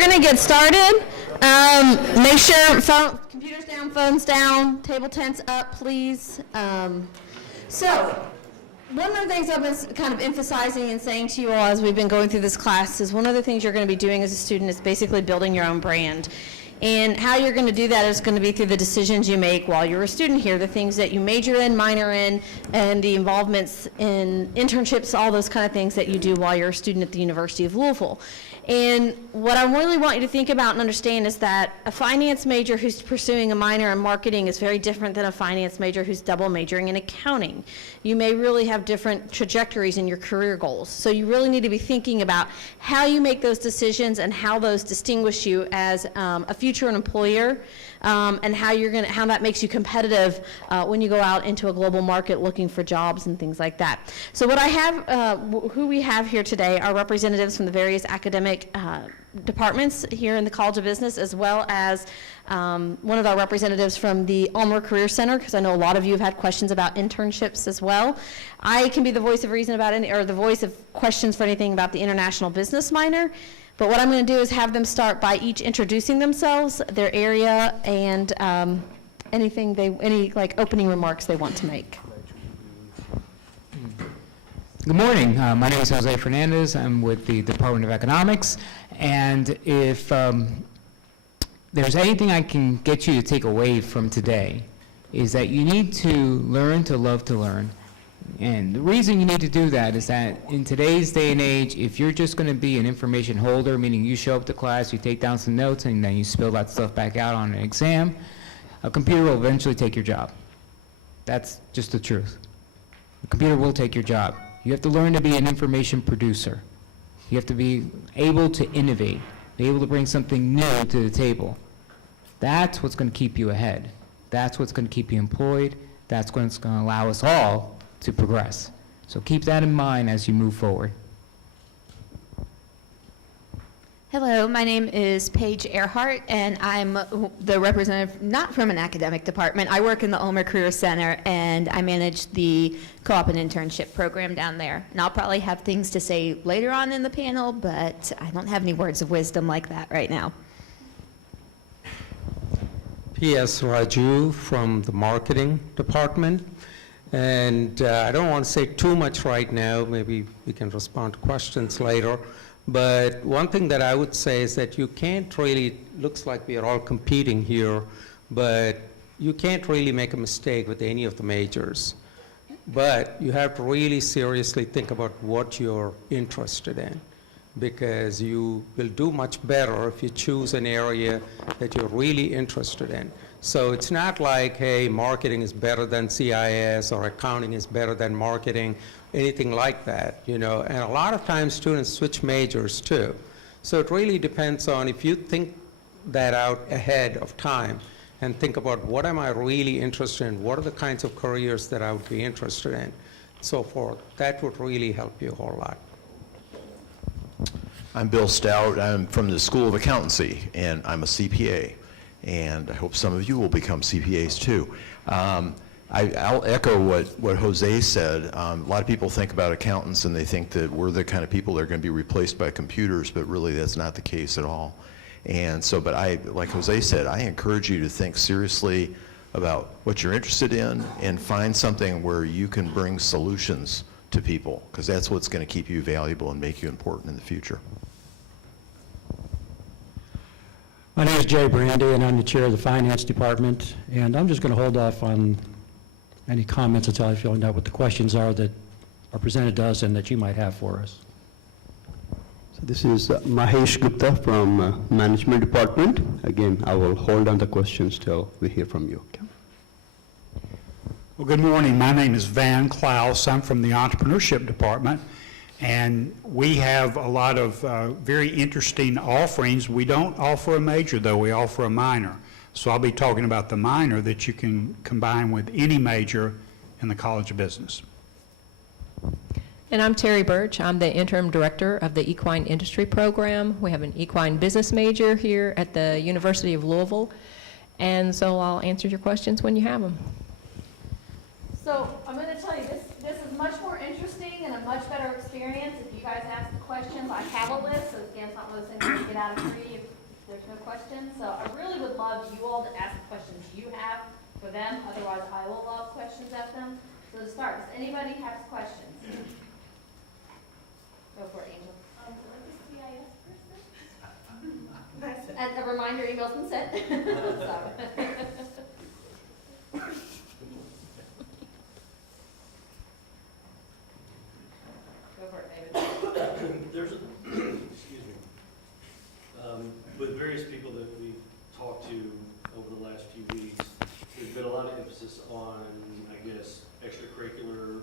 going to get started. Make sure computers down, phones down, table tents up, please. So, one of the things I've been kind of emphasizing and saying to you all as we've been going through this class is one of the things you're going to be doing as a student is basically building your own brand. And how you're going to do that is going to be through the decisions you make while you're a student here, the things that you major in, minor in, and the involvements in internships, all those kind of things that you do while you're a student at the University of Louisville. And what I really want you to think about and understand is that a finance major who's pursuing a minor in marketing is very different than a finance major who's double majoring in accounting. You may really have different trajectories in your career goals. So you really need to be thinking about how you make those decisions and how those distinguish you as a future employer, and how that makes you competitive when you go out into a global market looking for jobs and things like that. So what I have, who we have here today are representatives from the various academic departments here in the College of Business, as well as one of our representatives from the Ulmer Career Center, because I know a lot of you have had questions about internships as well. I can be the voice of reason about any, or the voice of questions for anything about the international business minor. But what I'm going to do is have them start by each introducing themselves, their area, and any like opening remarks they want to make. Good morning. My name is Jose Fernandez. I'm with the Department of Economics. And if there's anything I can get you to take away from today, is that you need to learn to love to learn. And the reason you need to do that is that in today's day and age, if you're just going to be an information holder, meaning you show up to class, you take down some notes, and then you spill that stuff back out on an exam, a computer will eventually take your job. That's just the truth. The computer will take your job. You have to learn to be an information producer. You have to be able to innovate, be able to bring something new to the table. That's what's going to keep you ahead. That's what's going to keep you employed. That's what's going to allow us all to progress. So keep that in mind as you move forward. Hello, my name is Paige Earhart, and I'm the representative, not from an academic department. I work in the Ulmer Career Center, and I manage the co-op and internship program down there. And I'll probably have things to say later on in the panel, but I don't have any words of wisdom like that right now. P.S. Raju from the marketing department. And I don't want to say too much right now. Maybe we can respond to questions later. But one thing that I would say is that you can't really, looks like we are all competing here, but you can't really make a mistake with any of the majors. But you have to really seriously think about what you're interested in, because you will do much better if you choose an area that you're really interested in. So it's not like, hey, marketing is better than CIS or accounting is better than marketing, anything like that, you know. And a lot of times students switch majors too. So it really depends on if you think that out ahead of time and think about what am I really interested in, what are the kinds of careers that I would be interested in, so forth. That would really help you a whole lot. I'm Bill Stout. I'm from the School of Accountancy, and I'm a CPA. And I hope some of you will become CPAs too. I'll echo what Jose said. A lot of people think about accountants and they think that we're the kind of people that are going to be replaced by computers, but really that's not the case at all. And so, but like Jose said, I encourage you to think seriously about what you're interested in and find something where you can bring solutions to people, because that's what's going to keep you valuable and make you important in the future. My name is Jay Brandy, and I'm the chair of the finance department. And I'm just going to hold off on any comments until I find out what the questions are that are presented to us and that you might have for us. So this is Mahesh Gupta from management department. Again, I will hold on the questions till we hear from you. Okay. Well, good morning. My name is Van Klaus. I'm from the entrepreneurship department. And we have a lot of very interesting offerings. We don't offer a major, though. We offer a minor. So I'll be talking about the minor that you can combine with any major in the College of Business. And I'm Terry Birch. I'm the interim director of the Equine Industry Program. We have an equine business major here at the University of Louisville. And so I'll answer your questions when you have them. So I'm going to tell you, this is much more interesting and a much better experience if you guys ask the questions. I have a list, so again, it's not one of those things where you get out of 3. There's no questions, so I really would love you all to ask the questions you have for them, otherwise I will lob questions at them. So to start, does anybody have questions? Go for it, Angel. And a reminder, email's been sent. So. Go for it, David. There's, excuse me, with various people that we've talked to over the last few weeks, there's been a lot of emphasis on, I guess, extracurricular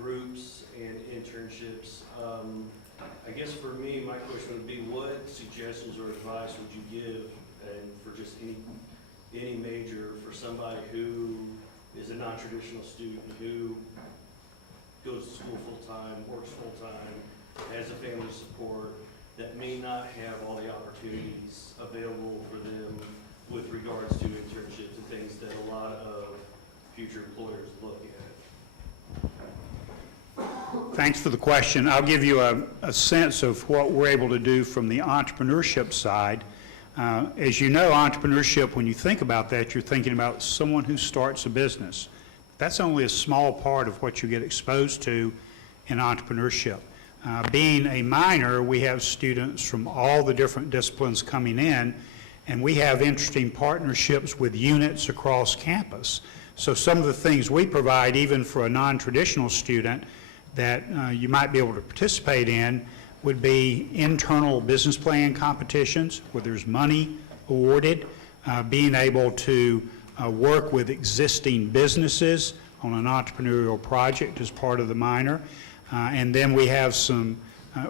groups and internships. I guess for me, my question would be, what suggestions or advice would you give, and for just any major, for somebody who is a non-traditional student who goes to school full-time, works full-time, has a family support, that may not have all the opportunities available for them with regards to internships and things that a lot of future employers look at? Thanks for the question. I'll give you a sense of what we're able to do from the entrepreneurship side. As you know, entrepreneurship, when you think about that, you're thinking about someone who starts a business. That's only a small part of what you get exposed to in entrepreneurship. Being a minor, we have students from all the different disciplines coming in, and we have interesting partnerships with units across campus. So some of the things we provide, even for a non-traditional student, that you might be able to participate in would be internal business plan competitions where there's money awarded, being able to work with existing businesses on an entrepreneurial project as part of the minor. And then we have some,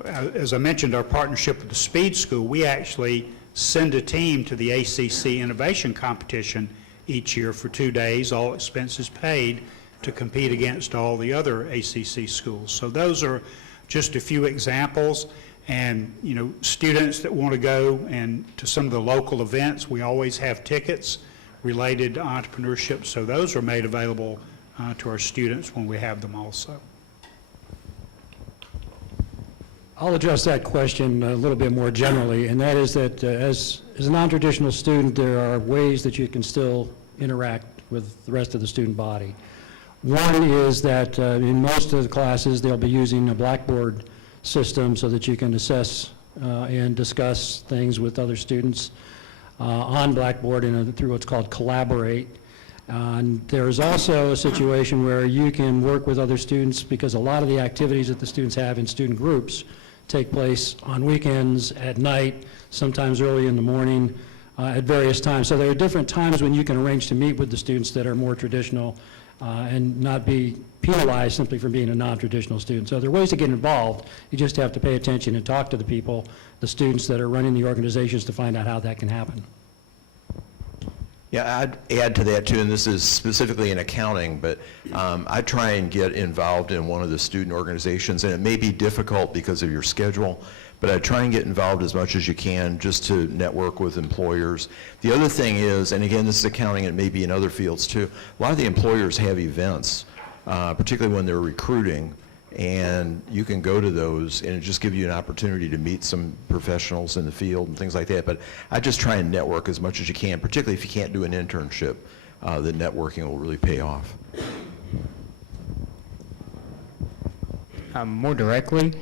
as I mentioned, our partnership with the Speed School. We actually send a team to the ACC Innovation Competition each year for 2 days, all expenses paid, to compete against all the other ACC schools. So those are just a few examples. And, you know, students that want to go and to some of the local events, we always have tickets related to entrepreneurship. So those are made available to our students when we have them also. I'll address that question a little bit more generally, and that is that as a non-traditional student, there are ways that you can still interact with the rest of the student body. One is that in most of the classes, they'll be using a Blackboard system so that you can assess and discuss things with other students on Blackboard and through what's called Collaborate. And there's also a situation where you can work with other students because a lot of the activities that the students have in student groups take place on weekends, at night, sometimes early in the morning, at various times. So there are different times when you can arrange to meet with the students that are more traditional and not be penalized simply for being a non-traditional student. So there are ways to get involved. You just have to pay attention and talk to the people, the students that are running the organizations, to find out how that can happen. Yeah, I'd add to that too, and this is specifically in accounting, but I try and get involved in one of the student organizations, and it may be difficult because of your schedule, but I try and get involved as much as you can just to network with employers. The other thing is, and again, this is accounting, and maybe in other fields too, a lot of the employers have events, particularly when they're recruiting, and you can go to those and it just gives you an opportunity to meet some professionals in the field and things like that. But I just try and network as much as you can, particularly if you can't do an internship. The networking will really pay off. More directly,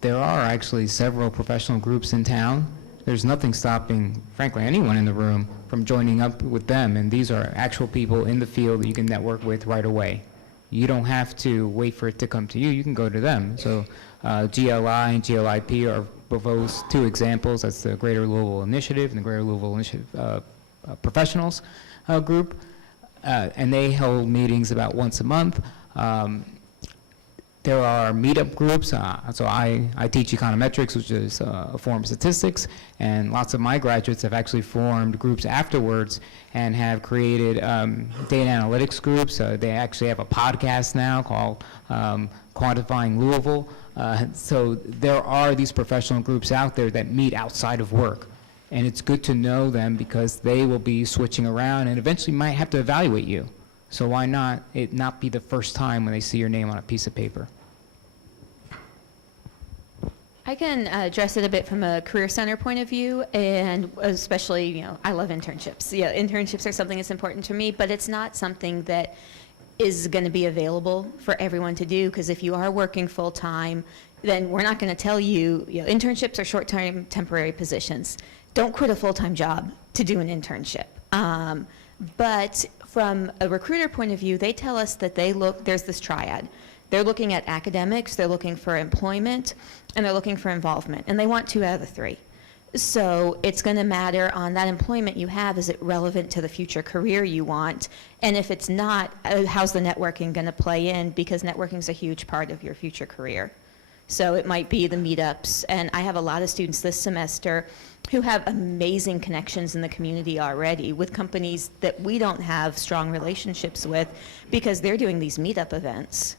there are actually several professional groups in town. There's nothing stopping, frankly, anyone in the room from joining up with them, and these are actual people in the field that you can network with right away. You don't have to wait for it to come to you. You can go to them. So GLI and GLIP are both two examples. That's the Greater Louisville Initiative and the Greater Louisville Initiative Professionals group. And they hold meetings about once a month. There are meetup groups. So I teach econometrics, which is a form of statistics, and lots of my graduates have actually formed groups afterwards and have created data analytics groups. They actually have a podcast now called Quantifying Louisville. So there are these professional groups out there that meet outside of work. And it's good to know them because they will be switching around and eventually might have to evaluate you. So why not it not be the first time when they see your name on a piece of paper? I can address it a bit from a career center point of view, and especially, I love internships. Yeah, internships are something that's important to me, but it's not something that is going to be available for everyone to do, because if you are working full-time, then we're not going to tell you, internships are short-term temporary positions. Don't quit a full-time job to do an internship. But from a recruiter point of view, they tell us that there's this triad. They're looking at academics, they're looking for employment, and they're looking for involvement, and they want 2 out of the 3. So it's going to matter on that employment you have, is it relevant to the future career you want? And if it's not, how's the networking going to play in? Because networking is a huge part of your future career. So it might be the meetups, and I have a lot of students this semester who have amazing connections in the community already with companies that we don't have strong relationships with, because they're doing these meetup events.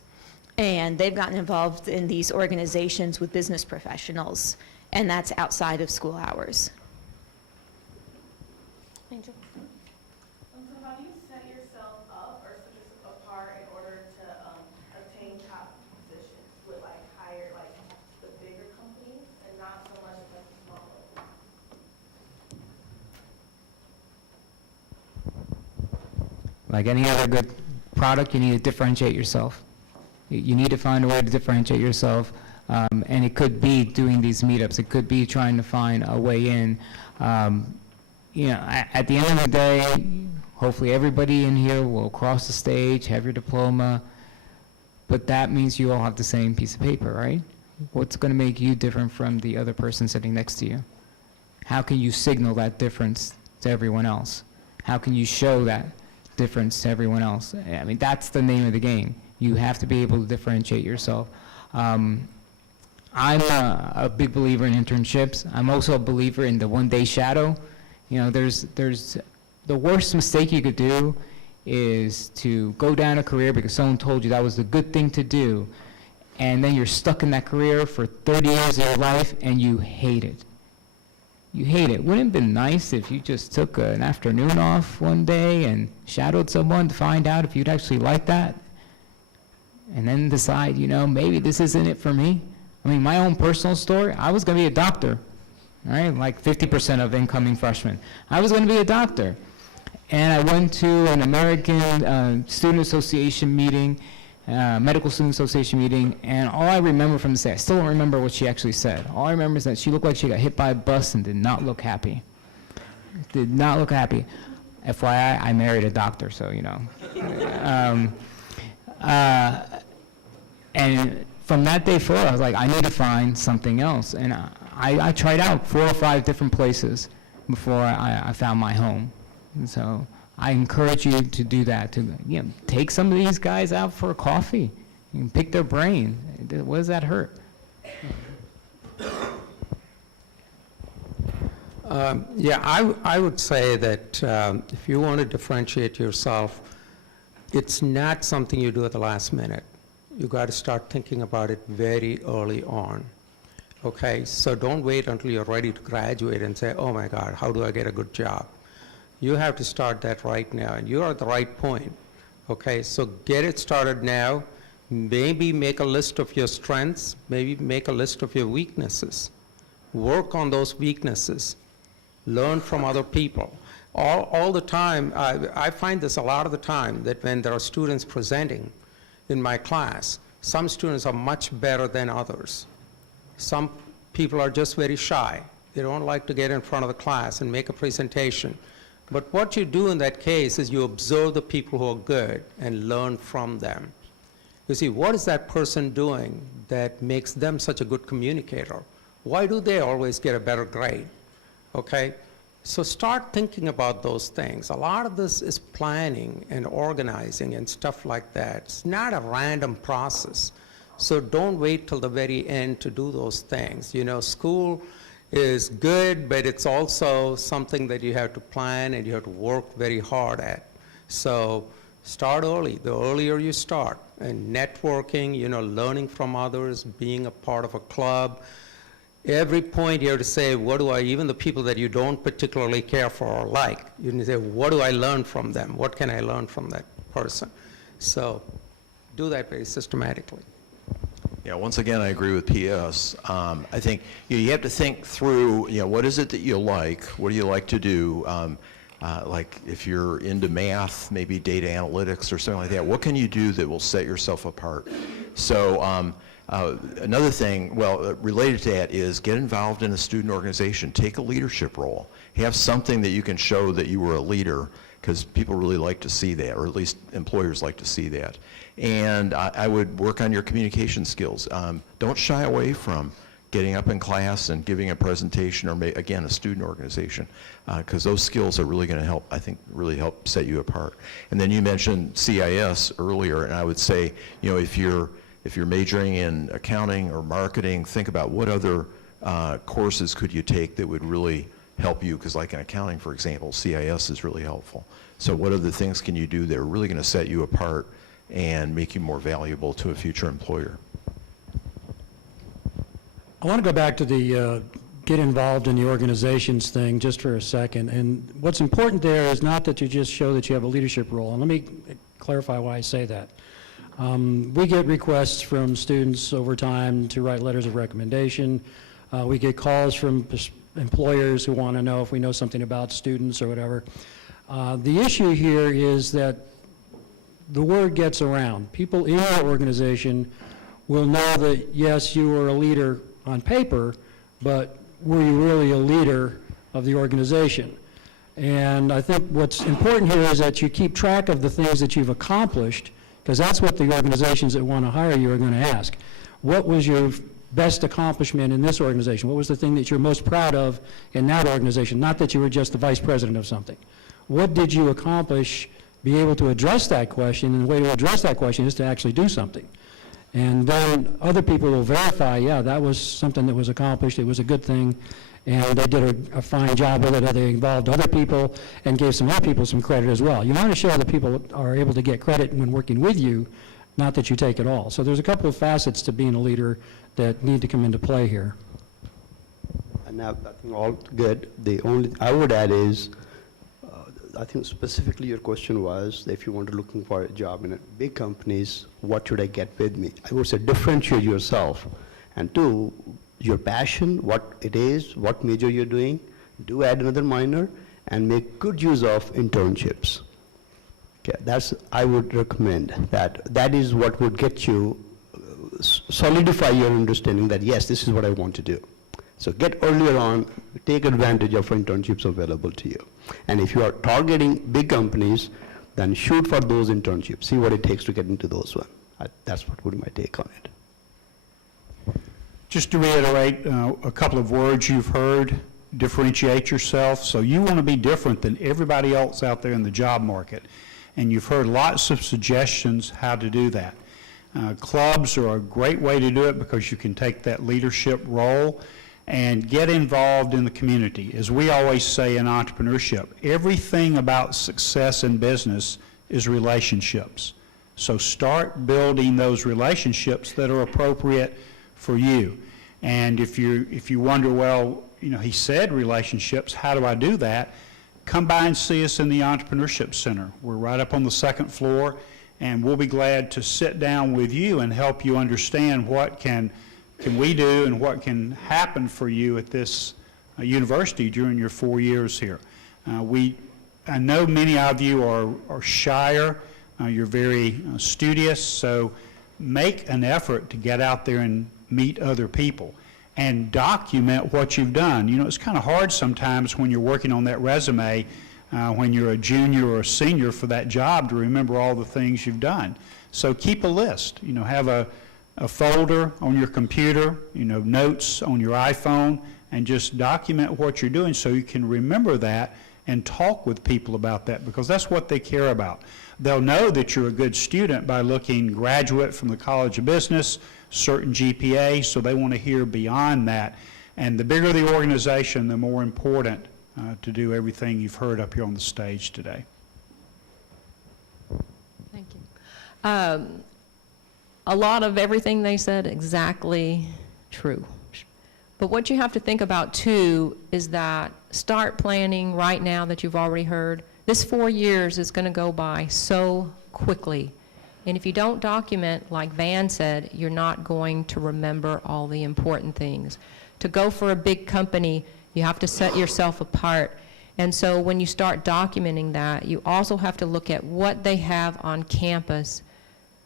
And they've gotten involved in these organizations with business professionals, and that's outside of school hours. Angel? So how do you set yourself up or set yourself apart in order to obtain top positions with hire the bigger companies and not so much the smaller? Like any other good product, you need to differentiate yourself. You need to find a way to differentiate yourself, and it could be doing these meetups. It could be trying to find a way in. At the end of the day, hopefully everybody in here will cross the stage, have your diploma, but that means you all have the same piece of paper, right? What's going to make you different from the other person sitting next to you? How can you signal that difference to everyone else? How can you show that difference to everyone else? I mean, that's the name of the game. You have to be able to differentiate yourself. I'm a big believer in internships. I'm also a believer in the one-day shadow. There's the worst mistake you could do is to go down a career because someone told you that was the good thing to do, and then you're stuck in that career for 30 years of your life and you hate it. You hate it. Wouldn't it have been nice if you just took an afternoon off one day and shadowed someone to find out if you'd actually like that? And then decide, maybe this isn't it for me. I mean, my own personal story, I was going to be a doctor, right? Like 50% of incoming freshmen. I was going to be a doctor. And I went to an American Student Association meeting, Medical Student Association meeting, and all I remember from the day, I still don't remember what she actually said. All I remember is that she looked like she got hit by a bus and did not look happy. Did not look happy. FYI, I married a doctor, so, and from that day forward, I was like, I need to find something else. And I tried out 4 or 5 different places before I found my home. And so I encourage you to do that, to take some of these guys out for a coffee and pick their brain. What does that hurt? I would say that if you want to differentiate yourself, it's not something you do at the last minute. You got to start thinking about it very early on. Okay, so don't wait until you're ready to graduate and say, oh my God, how do I get a good job? You have to start that right now, and you're at the right point. Okay, so get it started now. Maybe make a list of your strengths, maybe make a list of your weaknesses. Work on those weaknesses. Learn from other people. All the time, I find this a lot of the time, that when there are students presenting in my class, some students are much better than others. Some people are just very shy. They don't like to get in front of the class and make a presentation. But what you do in that case is you observe the people who are good and learn from them. You see, what is that person doing that makes them such a good communicator? Why do they always get a better grade? Okay? So start thinking about those things. A lot of this is planning and organizing and stuff like that. It's not a random process. So don't wait till the very end to do those things. School is good, but it's also something that you have to plan and you have to work very hard at. So start early. The earlier you start. And networking, learning from others, being a part of a club. Every point you have to say, even the people that you don't particularly care for or like, you need to say, what do I learn from them? What can I learn from that person? So do that very systematically. Yeah, once again, I agree with PS. I think you have to think through, what is it that you like? What do you like to do? Like if you're into math, maybe data analytics or something like that, what can you do that will set yourself apart? So another thing, related to that is get involved in a student organization. Take a leadership role. Have something that you can show that you were a leader, because people really like to see that, or at least employers like to see that. And I would work on your communication skills. Don't shy away from getting up in class and giving a presentation, or again, a student organization, because those skills are really going to help, I think, really help set you apart. And then you mentioned CIS earlier, and I would say, if you're majoring in accounting or marketing, think about what other courses could you take that would really help you, because like in accounting, for example, CIS is really helpful. So what other things can you do that are really going to set you apart and make you more valuable to a future employer? I want to go back to the get involved in the organizations thing just for a second. And what's important there is not that you just show that you have a leadership role. And let me clarify why I say that. We get requests from students over time to write letters of recommendation. We get calls from employers who want to know if we know something about students or whatever. The issue here is that the word gets around. People in your organization will know that, yes, you were a leader on paper, but were you really a leader of the organization? And I think what's important here is that you keep track of the things that you've accomplished, because that's what the organizations that want to hire you are going to ask. What was your best accomplishment in this organization? What was the thing that you're most proud of in that organization? Not that you were just the vice president of something. What did you accomplish? Be able to address that question, and the way to address that question is to actually do something. And then other people will verify, yeah, that was something that was accomplished, it was a good thing, and they did a fine job with it, or they involved other people and gave some other people some credit as well. You want to show that people are able to get credit when working with you, not that you take it all. So there's a couple of facets to being a leader that need to come into play here. And now, I think all good. The only I would add is, I think specifically your question was, if you want to looking for a job in a big companies, what should I get with me? I would say differentiate yourself. And two, your passion, what it is, what major you're doing, do add another minor, and make good use of internships. Okay, I would recommend that. That is what would get you, solidify your understanding that, yes, this is what I want to do. So get earlier on, take advantage of internships available to you. And if you are targeting big companies, then shoot for those internships. See what it takes to get into those ones. That's what would be my take on it. Just to reiterate a couple of words you've heard, differentiate yourself. So you want to be different than everybody else out there in the job market. And you've heard lots of suggestions how to do that. Clubs are a great way to do it because you can take that leadership role and get involved in the community. As we always say in entrepreneurship, everything about success in business is relationships. So start building those relationships that are appropriate for you. And if you wonder, well, he said relationships, how do I do that? Come by and see us in the Entrepreneurship Center. We're right up on the second floor, and we'll be glad to sit down with you and help you understand what can we do and what can happen for you at this university during your 4 years here. I know many of you are shyer, you're very studious, so make an effort to get out there and meet other people and document what you've done. It's kind of hard sometimes when you're working on that resume, when you're a junior or a senior for that job, to remember all the things you've done. So keep a list, have a folder on your computer, notes on your iPhone, and just document what you're doing so you can remember that and talk with people about that, because that's what they care about. They'll know that you're a good student by looking graduate from the College of Business, certain GPA, so they want to hear beyond that. And the bigger the organization, the more important to do everything you've heard up here on the stage today. Thank you. A lot of everything they said, exactly true. But what you have to think about too is that start planning right now that you've already heard. This 4 years is going to go by so quickly. And if you don't document, like Van said, you're not going to remember all the important things. To go for a big company, you have to set yourself apart. And so when you start documenting that, you also have to look at what they have on campus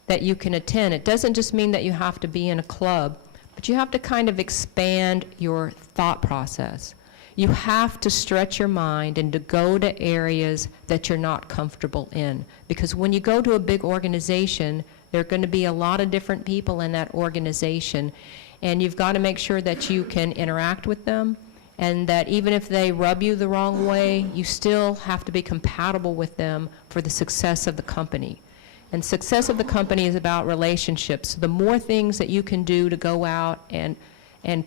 that you can attend. It doesn't just mean that you have to be in a club, but you have to kind of expand your thought process. You have to stretch your mind and to go to areas that you're not comfortable in. Because when you go to a big organization, there are going to be a lot of different people in that organization, and you've got to make sure that you can interact with them, and that even if they rub you the wrong way, you still have to be compatible with them for the success of the company. And success of the company is about relationships. The more things that you can do to go out and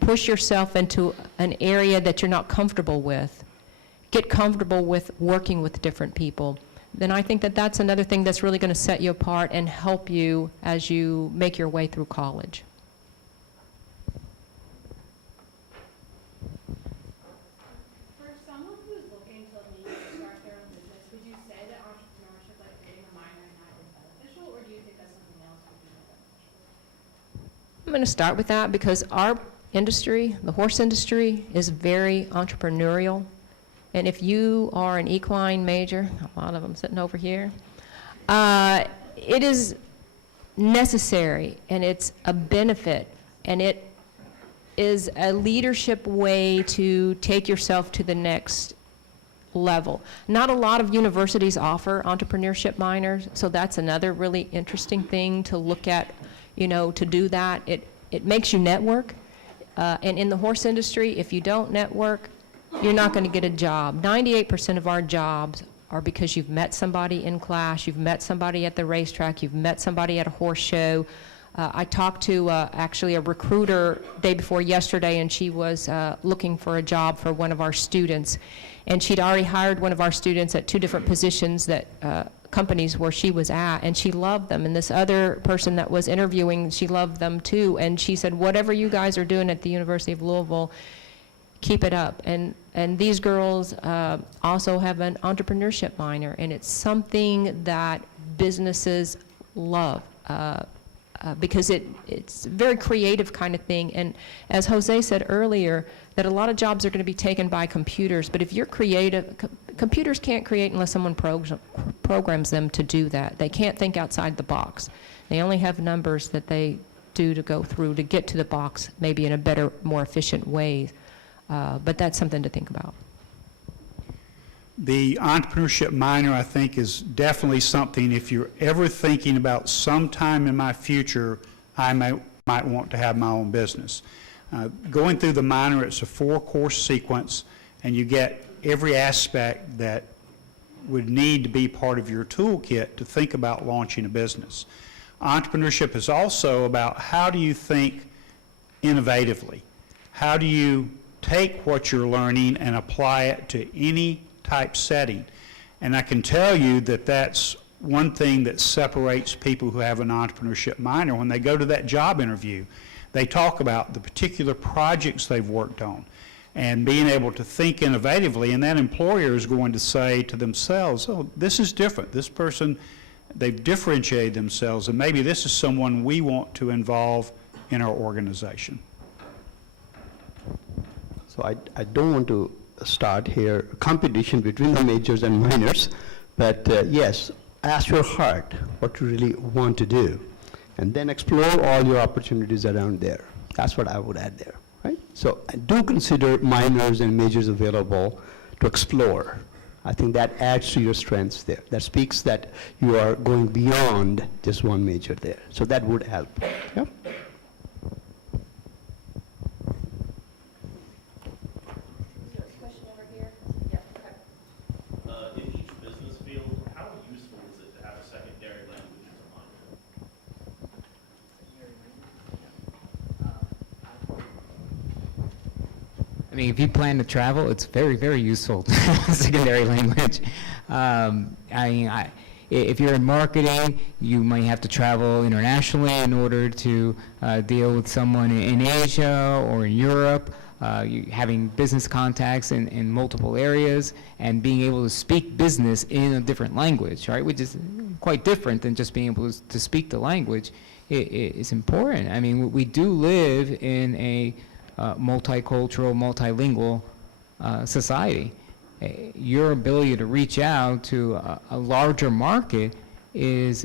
push yourself into an area that you're not comfortable with, get comfortable with working with different people, then I think that that's another thing that's really going to set you apart and help you as you make your way through college. For someone who's looking to maybe start their own business, would you say that entrepreneurship, like getting a minor in that, is beneficial, or do you think that something else would be more beneficial? I'm going to start with that because our industry, the horse industry, is very entrepreneurial. And if you are an equine major, a lot of them sitting over here, it is necessary and it's a benefit and it is a leadership way to take yourself to the next level. Not a lot of universities offer entrepreneurship minors, so that's another really interesting thing to look at, you know, to do that. It makes you network. And in the horse industry, if you don't network, you're not going to get a job. 98% of our jobs are because you've met somebody in class, you've met somebody at the racetrack, you've met somebody at a horse show. I talked to actually a recruiter day before yesterday, and she was looking for a job for one of our students. And she'd already hired one of our students at 2 different positions that companies where she was at, and she loved them. And this other person that was interviewing, she loved them too. And she said, whatever you guys are doing at the University of Louisville, keep it up. And these girls also have an entrepreneurship minor, and it's something that businesses love because it's a very creative kind of thing. And as Jose said earlier, that a lot of jobs are going to be taken by computers, but if you're creative, computers can't create unless someone programs them to do that. They can't think outside the box. They only have numbers that they do to go through to get to the box, maybe in a better, more efficient way. But that's something to think about. The entrepreneurship minor, I think, is definitely something, if you're ever thinking about sometime in my future, I might want to have my own business. Going through the minor, it's a 4-course sequence, and you get every aspect that would need to be part of your toolkit to think about launching a business. Entrepreneurship is also about how do you think innovatively? How do you take what you're learning and apply it to any type setting? And I can tell you that that's one thing that separates people who have an entrepreneurship minor. When they go to that job interview, they talk about the particular projects they've worked on and being able to think innovatively, and that employer is going to say to themselves, oh, this is different. This person, they've differentiated themselves, and maybe this is someone we want to involve in our organization. So I don't want to start here competition between the majors and minors, but yes, ask your heart what you really want to do, and then explore all your opportunities around there. That's what I would add there, right? So I do consider minors and majors available to explore. I think that adds to your strengths there. That speaks that you are going beyond just one major there. So that would help. Yeah? In each business field, how useful is it to have a secondary language as a minor? I mean, if you plan to travel, it's very, very useful, secondary language. If you're in marketing, you might have to travel internationally in order to deal with someone in Asia or in Europe. Having business contacts in multiple areas and being able to speak business in a different language, right? Which is quite different than just being able to speak the language. It's important. I mean, we do live in a multicultural, multilingual society. Your ability to reach out to a larger market is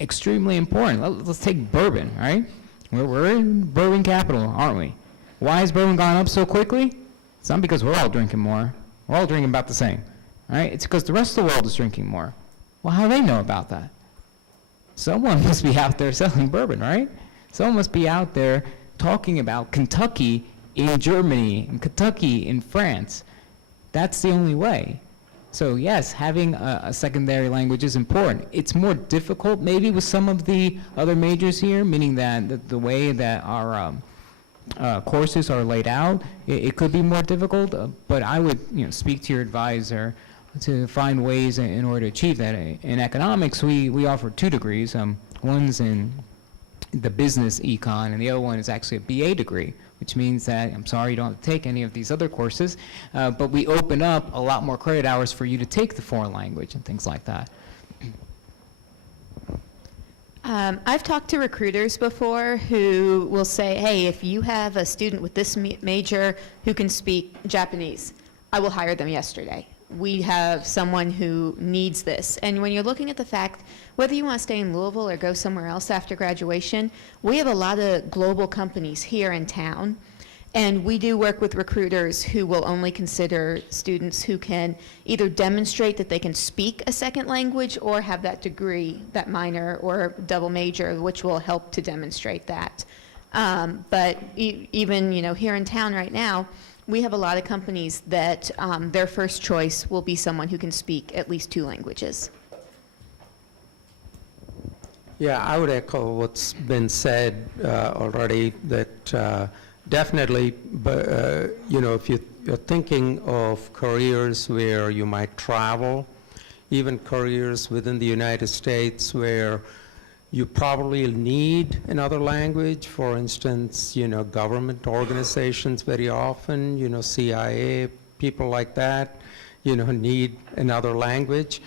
extremely important. Let's take bourbon, right? We're in bourbon capital, aren't we? Why has bourbon gone up so quickly? It's not because we're all drinking more. We're all drinking about the same, right? It's because the rest of the world is drinking more. Well, how do they know about that? Someone must be out there selling bourbon, right? Someone must be out there talking about Kentucky in Germany and Kentucky in France. That's the only way. So yes, having a secondary language is important. It's more difficult maybe with some of the other majors here, meaning that the way that our courses are laid out, it could be more difficult, but I would speak to your advisor to find ways in order to achieve that. In economics, we offer 2 degrees. One's in the business econ, and the other one is actually a BA degree, which means that, I'm sorry you don't have to take any of these other courses, but we open up a lot more credit hours for you to take the foreign language and things like that. I've talked to recruiters before who will say, hey, if you have a student with this major who can speak Japanese, I will hire them yesterday. We have someone who needs this. And when you're looking at the fact, whether you want to stay in Louisville or go somewhere else after graduation, we have a lot of global companies here in town. And we do work with recruiters who will only consider students who can either demonstrate that they can speak a second language or have that degree, that minor or double major, which will help to demonstrate that. But even here in town right now, we have a lot of companies that their first choice will be someone who can speak at least 2 languages. Yeah, I would echo what's been said already, that definitely, but if you're thinking of careers where you might travel, even careers within the United States where you probably need another language. For instance, government organizations very often, CIA, people like that, need another language.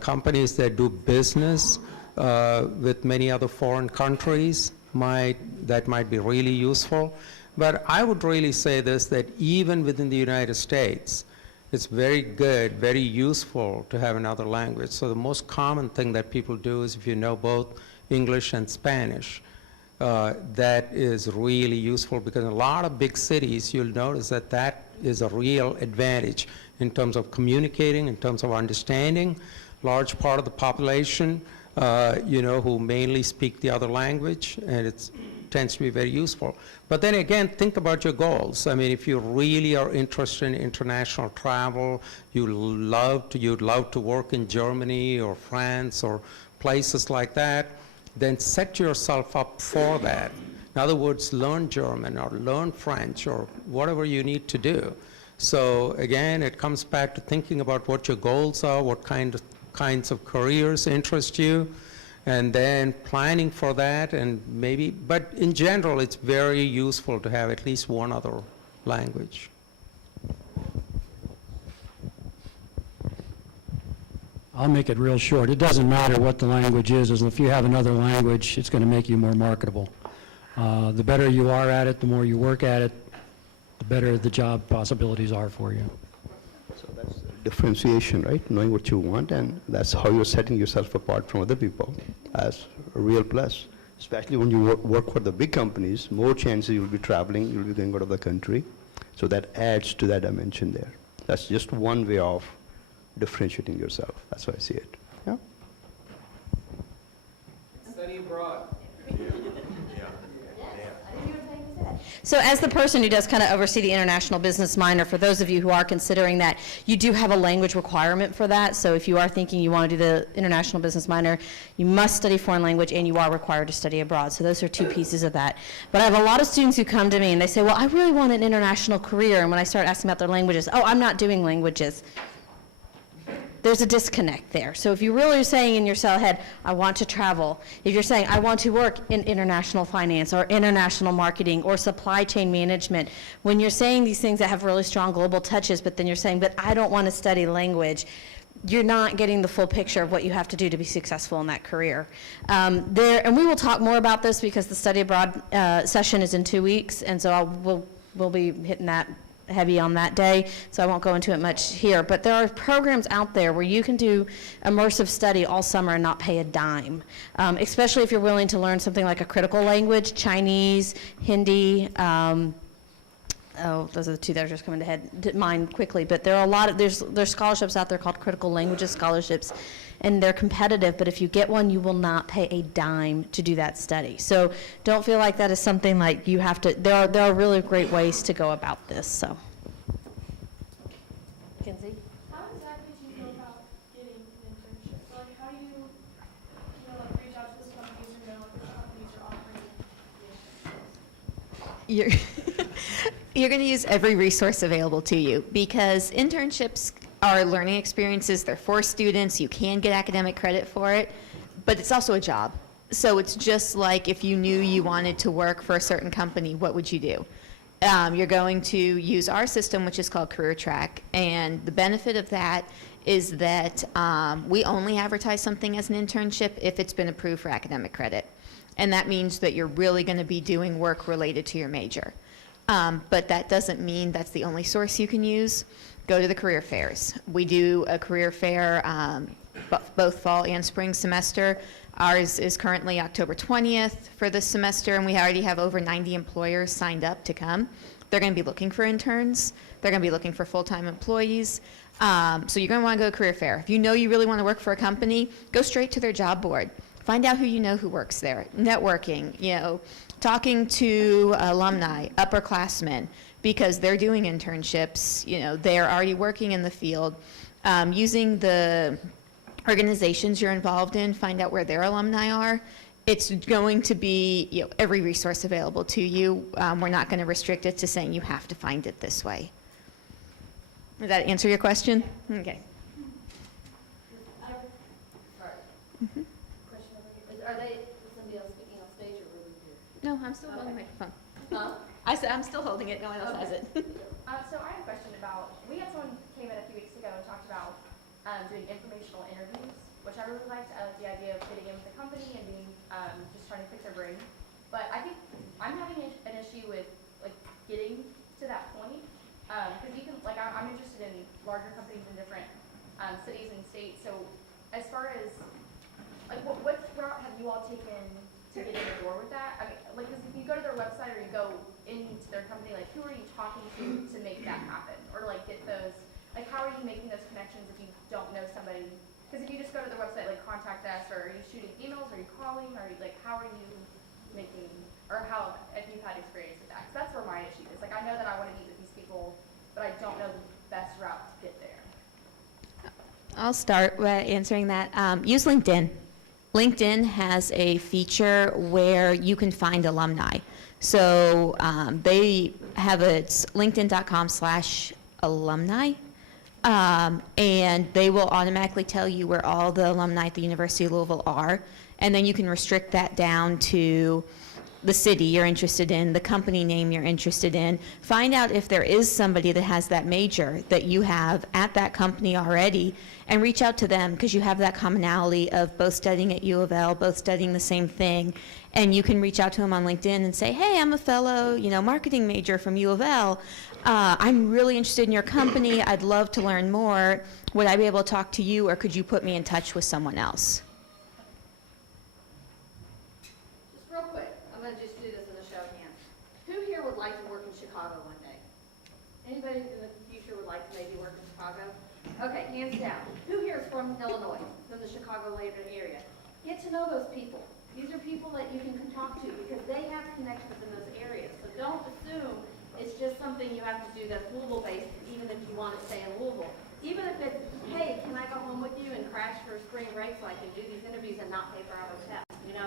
Companies that do business with many other foreign countries that might be really useful. But I would really say this, that even within the United States, it's very good, very useful to have another language. So the most common thing that people do is if you know both English and Spanish, that is really useful, because in a lot of big cities, you'll notice that is a real advantage in terms of communicating, in terms of understanding. Large part of the population, who mainly speak the other language, and it tends to be very useful. But then again, think about your goals. I mean, if you really are interested in international travel, you'd love to work in Germany or France or places like that, then set yourself up for that. In other words, learn German or learn French or whatever you need to do. So again, it comes back to thinking about what your goals are, what kinds of careers interest you, and then planning for that, and maybe, but in general, it's very useful to have at least one other language. I'll make it real short. It doesn't matter what the language is, as if you have another language, it's going to make you more marketable. The better you are at it, the more you work at it, the better the job possibilities are for you. So that's differentiation, right? Knowing what you want, and that's how you're setting yourself apart from other people as a real plus. Especially when you work for the big companies, more chances you'll be traveling, you'll be going out of the country. So that adds to that dimension there. That's just one way of differentiating yourself. That's how I see it. Yeah? Study abroad. So as the person who does kind of oversee the international business minor, for those of you who are considering that, you do have a language requirement for that. So if you are thinking you want to do the international business minor, you must study foreign language and you are required to study abroad. So those are 2 pieces of that. But I have a lot of students who come to me and they say, well, I really want an international career. And when I start asking about their languages, oh, I'm not doing languages. There's a disconnect there. So if you really are saying in your head, I want to travel, if you're saying, I want to work in international finance or international marketing or supply chain management, when you're saying these things that have really strong global touches, but then you're saying, but I don't want to study language, you're not getting the full picture of what you have to do to be successful in that career. And we will talk more about this because the study abroad session is in 2 weeks, and so we'll be hitting that heavy on that day, so I won't go into it much here. But there are programs out there where you can do immersive study all summer and not pay a dime, especially if you're willing to learn something like a critical language, Chinese, Hindi. Those are the two that are just coming to mind quickly. But there are a lot of, there's scholarships out there called critical languages scholarships, and they're competitive, but if you get one, you will not pay a dime to do that study. So don't feel like that is something like you have to, there are really great ways to go about this, so. Kinsey? How exactly do you go about getting an internship? So, like, how do you like reach out to those companies and know which companies are offering You're going to use every resource available to you because internships are learning experiences. They're for students. You can get academic credit for it, but it's also a job. So it's just like if you knew you wanted to work for a certain company, what would you do? You're going to use our system, which is called Career Track, and the benefit of that is that we only advertise something as an internship if it's been approved for academic credit. And that means that you're really going to be doing work related to your major. But that doesn't mean that's the only source you can use. Go to the career fairs. We do a career fair both fall and spring semester. Ours is currently October 20th for this semester, and we already have over 90 employers signed up to come. They're going to be looking for interns. They're going to be looking for full-time employees. So you're going to want to go to a career fair. If you know you really want to work for a company, go straight to their job board. Find out who you know who works there. Networking, talking to alumni, upperclassmen, because they're doing internships, they're already working in the field. Using the organizations you're involved in, find out where their alumni are. It's going to be every resource available to you. We're not going to restrict it to saying you have to find it this way. Does that answer your question? Okay. Mm-hmm. Are they, somebody else speaking on stage or really here? No, I'm still holding the microphone. I said I'm still holding it. No one else has it. So I had a question about, we had someone came in a few weeks ago and talked about doing informational interviews, which I really liked, the idea of getting in with the company and being, just trying to pick their brain. But I think I'm having an issue with getting to that point, because you can, I'm interested in larger companies in different cities and states. So as far as what route have you all taken to get in the door with that? I mean, because if you go to their website or you go into their company, who are you talking to make that happen? Or get those, how are you making those connections if you don't know somebody? Because if you just go to their website, contact us, or are you shooting emails, are you calling, or how are you making, or how, if you've had experience with that? Because that's where my issue is. I know that I want to meet with these people, but I don't know the best route to get there. I'll start by answering that. Use LinkedIn. LinkedIn has a feature where you can find alumni. So they have it's linkedin.com/alumni, and they will automatically tell you where all the alumni at the University of Louisville are, and then you can restrict that down to the city you're interested in, the company name you're interested in. Find out if there is somebody that has that major that you have at that company already, and reach out to them because you have that commonality of both studying at U of L, both studying the same thing, and you can reach out to them on LinkedIn and say, hey, I'm a fellow, marketing major from U of L. I'm really interested in your company. I'd love to learn more. Would I be able to talk to you, or could you put me in touch with someone else? Just real quick, I'm going to just do this in a show of hands. Who here would like to work in Chicago one day? Anybody in the future would like to maybe work in Chicago? Okay, hands down. Who here is from Illinois, from the Chicagoland area? Get to know those people. These are people that you can talk to because they have connections in those areas. So don't assume it's just something you have to do that's Louisville-based, even if you want to stay in Louisville. Even if it's, hey, can I go home with you and crash for spring break so I can do these interviews and not pay for our hotel? Can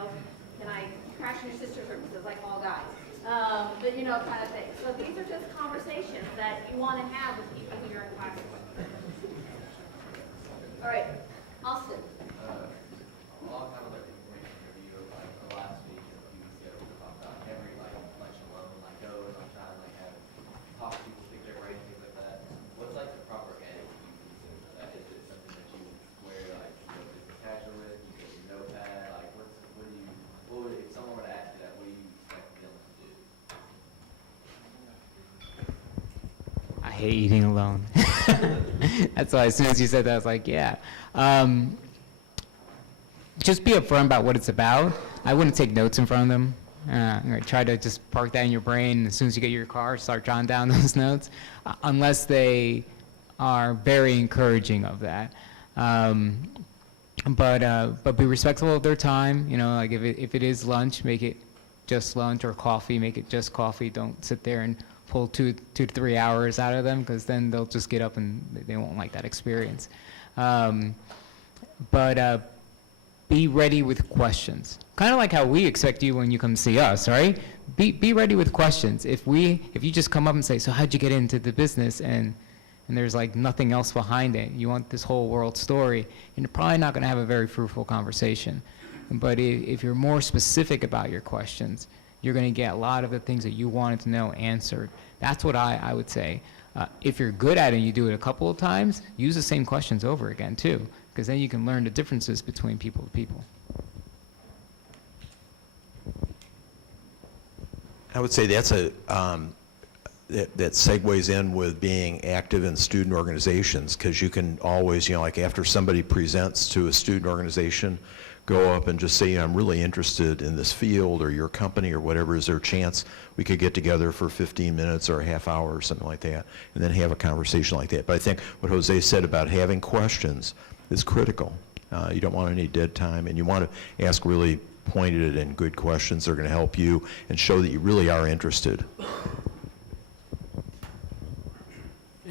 I crash in your sister's room? Because it's like all guys. But kind of thing. So these are just conversations that you want to have with people who you're in class with. All right, Austin. Well, kind of like the information review of the last speech a few weeks ago, we talked about every election alone, go and try to have talk to people, pick their brain, things like that. What's the proper etiquette you consider for that? Is it something that you hate eating alone. That's why as soon as you said that, I was like, yeah. Just be upfront about what it's about. I wouldn't take notes in front of them. Try to just park that in your brain, and as soon as you get your car, start jotting down those notes, unless they are very encouraging of that. But be respectful of their time. You know, like if it is lunch, make it just lunch, or coffee, make it just coffee. Don't sit there and pull 2 to 3 hours out of them, because then they'll just get up and they won't like that experience. Be ready with questions. Kind of like how we expect you when you come see us, right? Be ready with questions. If you just come up and say, so how'd you get into the business, and there's like nothing else behind it, you want this whole world story, and you're probably not going to have a very fruitful conversation. But if you're more specific about your questions, you're going to get a lot of the things that you wanted to know answered. That's what I would say. If you're good at it and you do it a couple of times, use the same questions over again too, because then you can learn the differences between people to people. I would say that's that segues in with being active in student organizations, because you can always, like after somebody presents to a student organization, go up and just say, I'm really interested in this field or your company or whatever. Is there a chance we could get together for 15 minutes or a half hour or something like that, and then have a conversation like that. But I think what Jose said about having questions is critical. You don't want any dead time, and you want to ask really pointed and good questions that are going to help you and show that you really are interested.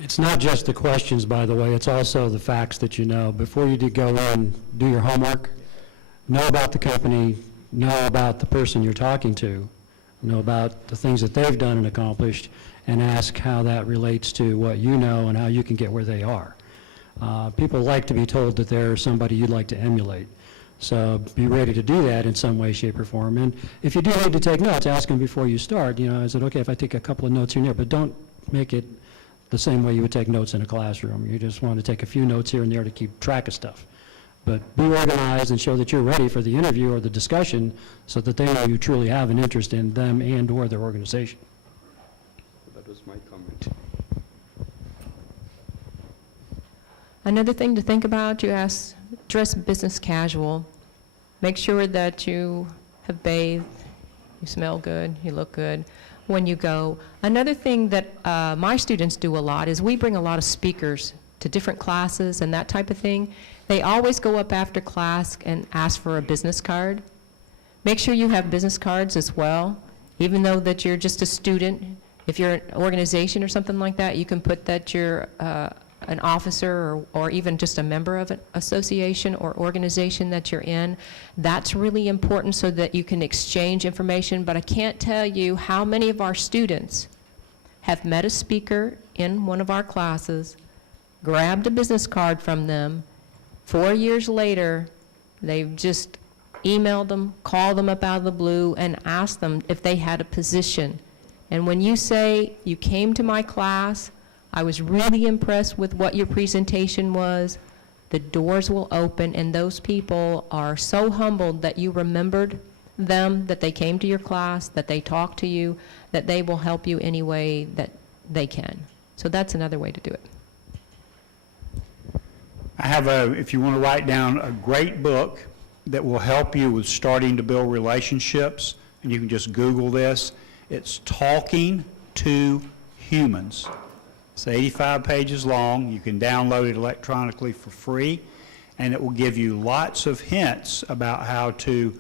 It's not just the questions, by the way, it's also the facts that you know. Before you go in, do your homework, know about the company, know about the person you're talking to, know about the things that they've done and accomplished, and ask how that relates to what you know and how you can get where they are. People like to be told that they're somebody you'd like to emulate. So be ready to do that in some way, shape, or form. And if you do need to take notes, ask them before you start. Is it okay if I take a couple of notes here and there? But don't make it the same way you would take notes in a classroom. You just want to take a few notes here and there to keep track of stuff. But be organized and show that you're ready for the interview or the discussion so that they know you truly have an interest in them and or their organization. That was my comment. Another thing to think about, you ask, dress business casual. Make sure that you have bathed, you smell good, you look good when you go. Another thing that my students do a lot is we bring a lot of speakers to different classes and that type of thing. They always go up after class and ask for a business card. Make sure you have business cards as well. Even though that you're just a student, if you're an organization or something like that, you can put that you're an officer or even just a member of an association or organization that you're in. That's really important so that you can exchange information. But I can't tell you how many of our students have met a speaker in one of our classes, grabbed a business card from them. 4 years later, they've just emailed them, called them up out of the blue, and asked them if they had a position. And when you say, you came to my class, I was really impressed with what your presentation was, the doors will open, and those people are so humbled that you remembered them, that they came to your class, that they talked to you, that they will help you any way that they can. So that's another way to do it. I have if you want to write down a great book that will help you with starting to build relationships, and you can just Google this. It's Talking to Humans. It's 85 pages long. You can download it electronically for free, and it will give you lots of hints about how to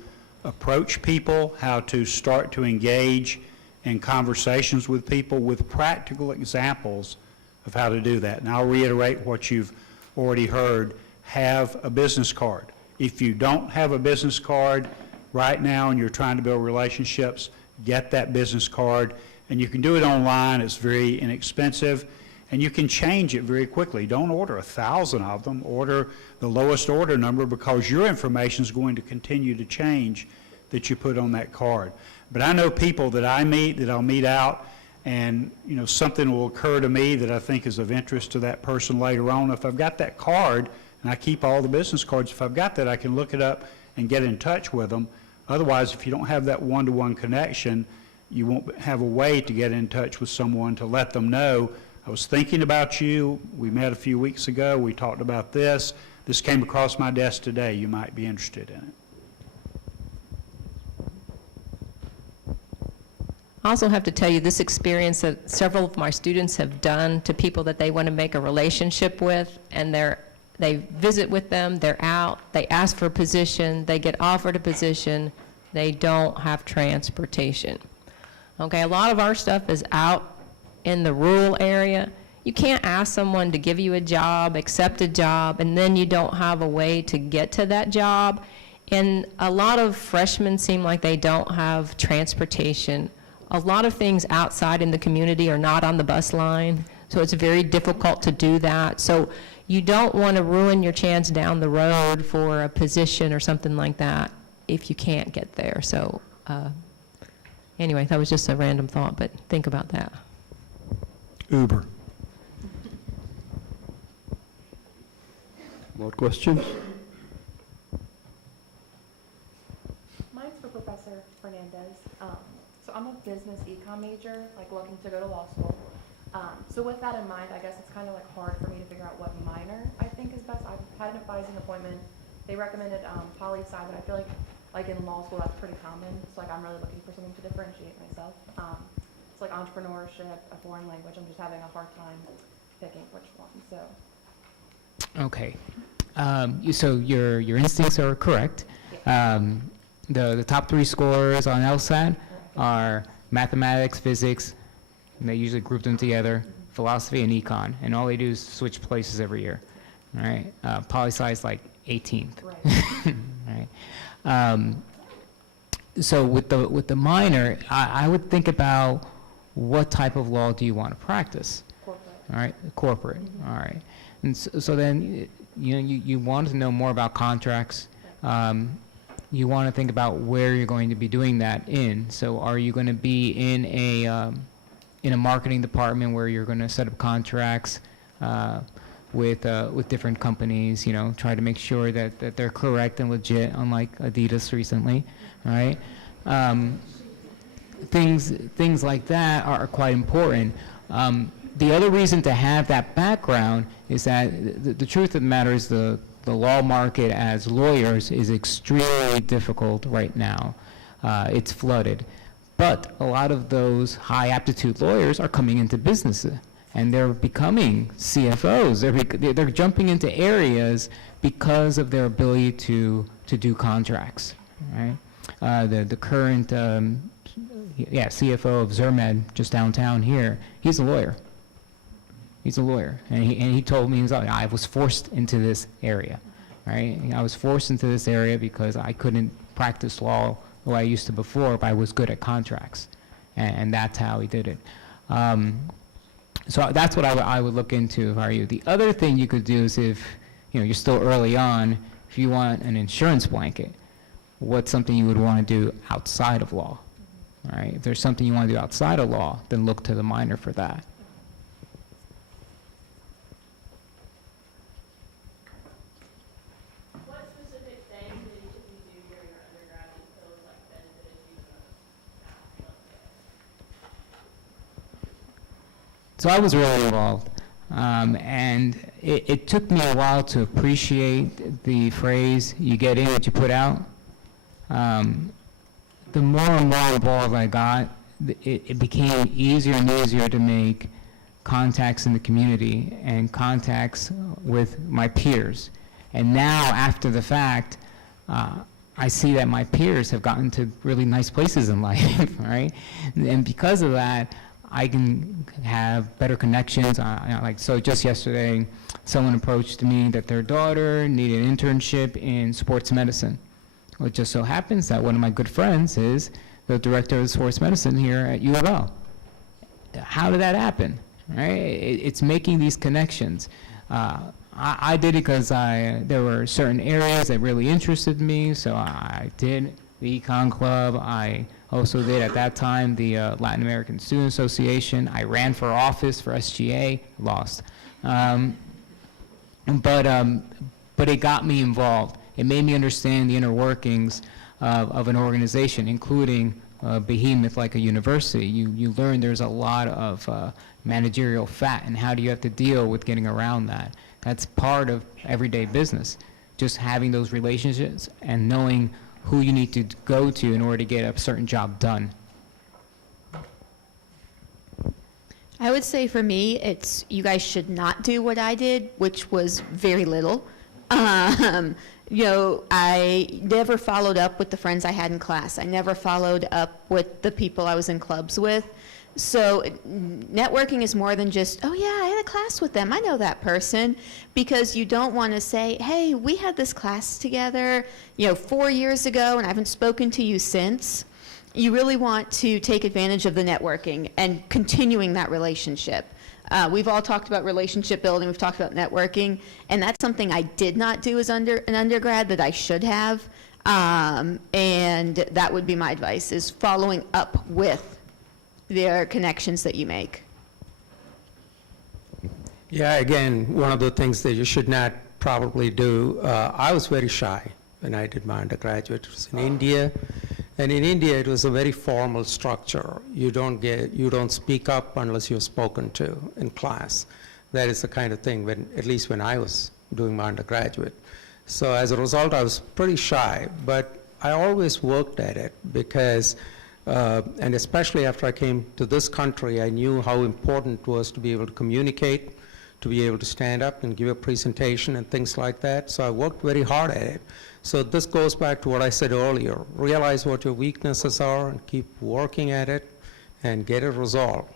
approach people, how to start to engage in conversations with people with practical examples of how to do that. And I'll reiterate what you've already heard. Have a business card. If you don't have a business card right now and you're trying to build relationships, get that business card. And you can do it online. It's very inexpensive. And you can change it very quickly. Don't order 1,000 of them. Order the lowest order number, because your information is going to continue to change that you put on that card. But I know people that I meet, that I'll meet out, and something will occur to me that I think is of interest to that person later on. If I've got that card, and I keep all the business cards, if I've got that, I can look it up and get in touch with them. Otherwise, if you don't have that one-to-one connection, you won't have a way to get in touch with someone to let them know I was thinking about you. We met a few weeks ago. We talked about this. This came across my desk today. You might be interested in it. I also have to tell you this experience that several of my students have done to people that they want to make a relationship with, and they visit with them, they're out, they ask for a position, they get offered a position, they don't have transportation. Okay, a lot of our stuff is out in the rural area. You can't ask someone to give you a job, accept a job, and then you don't have a way to get to that job. And a lot of freshmen seem like they don't have transportation. A lot of things outside in the community are not on the bus line, so it's very difficult to do that. So you don't want to ruin your chance down the road for a position or something like that if you can't get there. So anyway, that was just a random thought, but think about that. Uber. More questions? Mine's for Professor Fernandez. So I'm a business econ major, like looking to go to law school. So with that in mind, I guess it's kind of like hard for me to figure out what minor I think is best. I've had an advising appointment. They recommended poli-sci, but I feel like in law school that's pretty common. So like I'm really looking for something to differentiate myself. It's like entrepreneurship, a foreign language. I'm just having a hard time picking which one. So. Okay. So your instincts are correct. The top 3 scores on LSAT are mathematics, physics, and they usually group them together, philosophy and econ, and all they do is switch places every year. All right. Poli-sci is like 18th. Right. Right. So with the minor, I would think about what type of law do you want to practice? Corporate. All right, corporate. All right. And so then you want to know more about contracts. You want to think about where you're going to be doing that in. So are you going to be in a marketing department where you're going to set up contracts with different companies, try to make sure that they're correct and legit, unlike Adidas recently, all right? Things like that are quite important. The other reason to have that background is that the truth of the matter is the law market as lawyers is extremely difficult right now. It's flooded. But a lot of those high aptitude lawyers are coming into businesses, and they're becoming CFOs. They're jumping into areas because of their ability to do contracts, right? The current CFO of Zermed, just downtown here, he's a lawyer. He's a lawyer, and he told me, I was forced into this area, right? I was forced into this area because I couldn't practice law the way I used to before, but I was good at contracts, and that's how he did it. So that's what I would look into if I were you. The other thing you could do is if you're still early on, if you want an insurance blanket, what's something you would want to do outside of law? All right, if there's something you want to do outside of law, then look to the minor for that. So I was really involved, and it took me a while to appreciate the phrase, you get in what you put out. The more and more involved I got, it became easier and easier to make contacts in the community and contacts with my peers. And now, after the fact, I see that my peers have gotten to really nice places in life, right? And because of that, I can have better connections. So just yesterday, someone approached me that their daughter needed an internship in sports medicine. Well, it just so happens that one of my good friends is the director of sports medicine here at U of L. How did that happen? Right? It's making these connections. I did it because there were certain areas that really interested me, so I did the Econ Club. I also did at that time the Latin American Student Association. I ran for office for SGA, lost. But it got me involved. It made me understand the inner workings of an organization, including a behemoth like a university, you learn there's a lot of managerial fat, and how do you have to deal with getting around that? That's part of everyday business, just having those relationships and knowing who you need to go to in order to get a certain job done. I would say for me, it's you guys should not do what I did, which was very little. You know, I never followed up with the friends I had in class. I never followed up with the people I was in clubs with. So networking is more than just, oh yeah, I had a class with them, I know that person, because you don't want to say, hey, we had this class together, 4 years ago, and I haven't spoken to you since. You really want to take advantage of the networking and continuing that relationship. We've all talked about relationship building, we've talked about networking, and that's something I did not do as an undergrad that I should have, and that would be my advice, is following up with their connections that you make. Yeah, again, one of the things that you should not probably do, I was very shy when I did my undergraduate. It was in India, and in India it was a very formal structure. You don't speak up unless you're spoken to in class. That is the kind of thing, at least when I was doing my undergraduate. So as a result, I was pretty shy, but I always worked at it because and especially after I came to this country, I knew how important it was to be able to communicate, to be able to stand up and give a presentation and things like that. So I worked very hard at it. So this goes back to what I said earlier. Realize what your weaknesses are and keep working at it and get it resolved.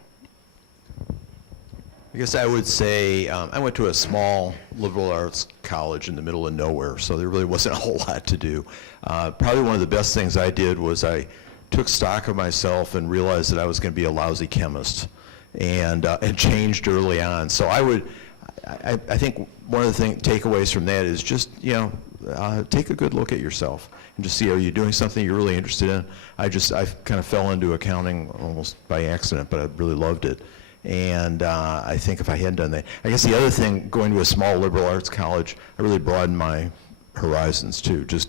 I guess I would say I went to a small liberal arts college in the middle of nowhere, so there really wasn't a whole lot to do. Probably one of the best things I did was I took stock of myself and realized that I was going to be a lousy chemist, and changed early on. So I think one of the takeaways from that is just, take a good look at yourself and just see, are you doing something you're really interested in? I kind of fell into accounting almost by accident, but I really loved it. And I think if I hadn't done that, I guess the other thing, going to a small liberal arts college, I really broadened my horizons too. Just,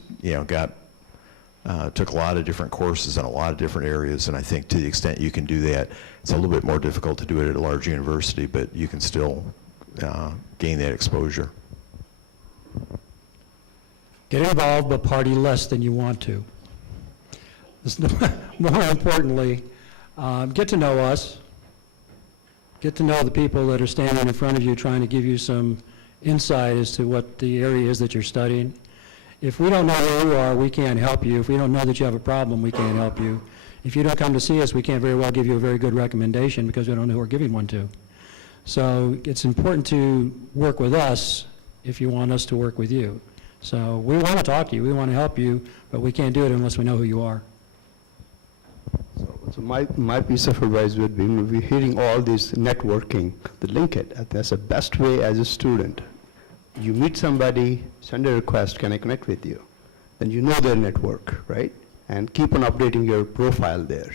took a lot of different courses in a lot of different areas, and I think to the extent you can do that, it's a little bit more difficult to do it at a large university, but you can still gain that exposure. Get involved, but party less than you want to. More importantly, get to know us. Get to know the people that are standing in front of you trying to give you some insight as to what the area is that you're studying. If we don't know where you are, we can't help you. If we don't know that you have a problem, we can't help you. If you don't come to see us, we can't very well give you a very good recommendation because we don't know who we're giving one to. So it's important to work with us if you want us to work with you. So we want to talk to you, we want to help you, but we can't do it unless we know who you are. So my piece of advice would be, we're hearing all this networking, the link it. That's the best way as a student. You meet somebody, send a request, can I connect with you? Then you know their network, right? And keep on updating your profile there,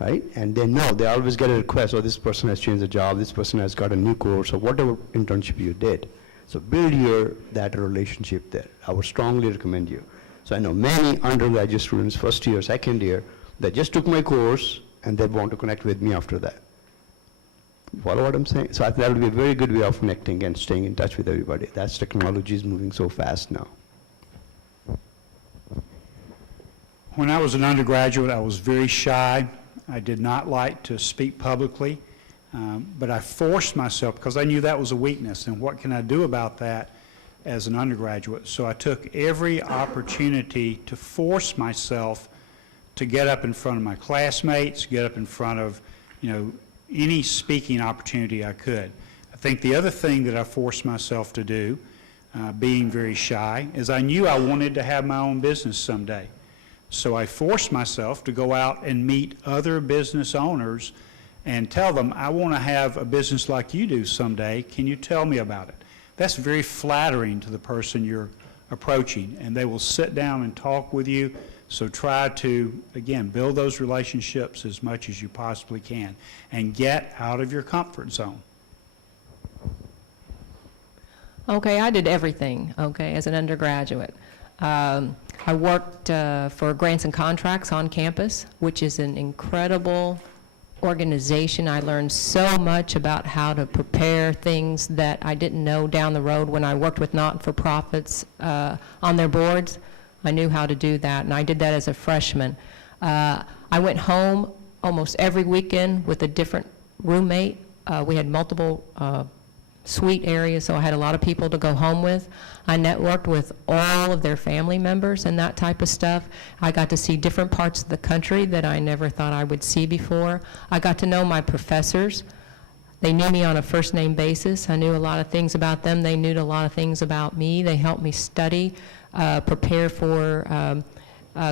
right? And they know, they always get a request, oh, this person has changed the job, this person has got a new course, or whatever internship you did. So build that relationship there. I would strongly recommend you. So I know many undergraduate students, first year, second year, that just took my course and they want to connect with me after that. You follow what I'm saying? So I think that would be a very good way of connecting and staying in touch with everybody. That's technology is moving so fast now. When I was an undergraduate, I was very shy. I did not like to speak publicly, but I forced myself because I knew that was a weakness, and what can I do about that as an undergraduate? So I took every opportunity to force myself to get up in front of my classmates, get up in front of, any speaking opportunity I could. I think the other thing that I forced myself to do, being very shy, is I knew I wanted to have my own business someday. So I forced myself to go out and meet other business owners and tell them, I want to have a business like you do someday. Can you tell me about it? That's very flattering to the person you're approaching, and they will sit down and talk with you. So try to, again, build those relationships as much as you possibly can and get out of your comfort zone. Okay, I did everything, as an undergraduate. I worked for Grants and Contracts on campus, which is an incredible organization. I learned so much about how to prepare things that I didn't know down the road when I worked with not-for-profits on their boards. I knew how to do that, and I did that as a freshman. I went home almost every weekend with a different roommate. We had multiple suite areas, so I had a lot of people to go home with. I networked with all of their family members and that type of stuff. I got to see different parts of the country that I never thought I would see before. I got to know my professors. They knew me on a first name basis. I knew a lot of things about them. They knew a lot of things about me. They helped me study, prepare for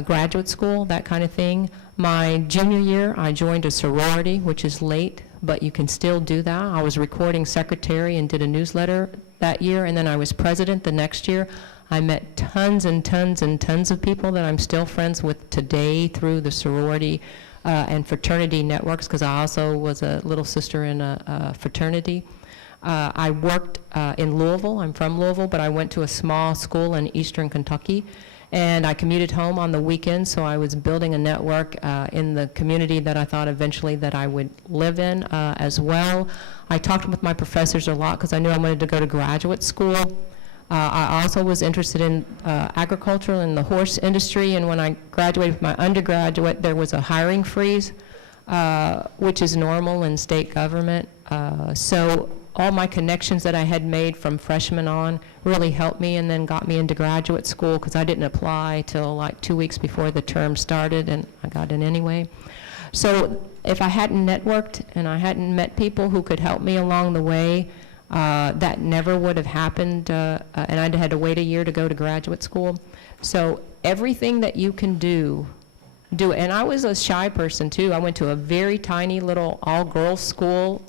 graduate school, that kind of thing. My junior year, I joined a sorority, which is late, but you can still do that. I was recording secretary and did a newsletter that year, and then I was president the next year. I met tons and tons and tons of people that I'm still friends with today through the sorority and fraternity networks, because I also was a little sister in a fraternity. I worked in Louisville. I'm from Louisville, but I went to a small school in eastern Kentucky, and I commuted home on the weekends, so I was building a network in the community that I thought eventually that I would live in as well. I talked with my professors a lot because I knew I wanted to go to graduate school. I also was interested in agriculture and the horse industry, and when I graduated with my undergraduate, there was a hiring freeze, which is normal in state government. So all my connections that I had made from freshman on really helped me and then got me into graduate school, because I didn't apply till like 2 weeks before the term started, and I got in anyway. So if I hadn't networked and I hadn't met people who could help me along the way, that never would have happened, and I'd had to wait a year to go to graduate school. So everything that you can do it. And I was a shy person too. I went to a very tiny little all-girls school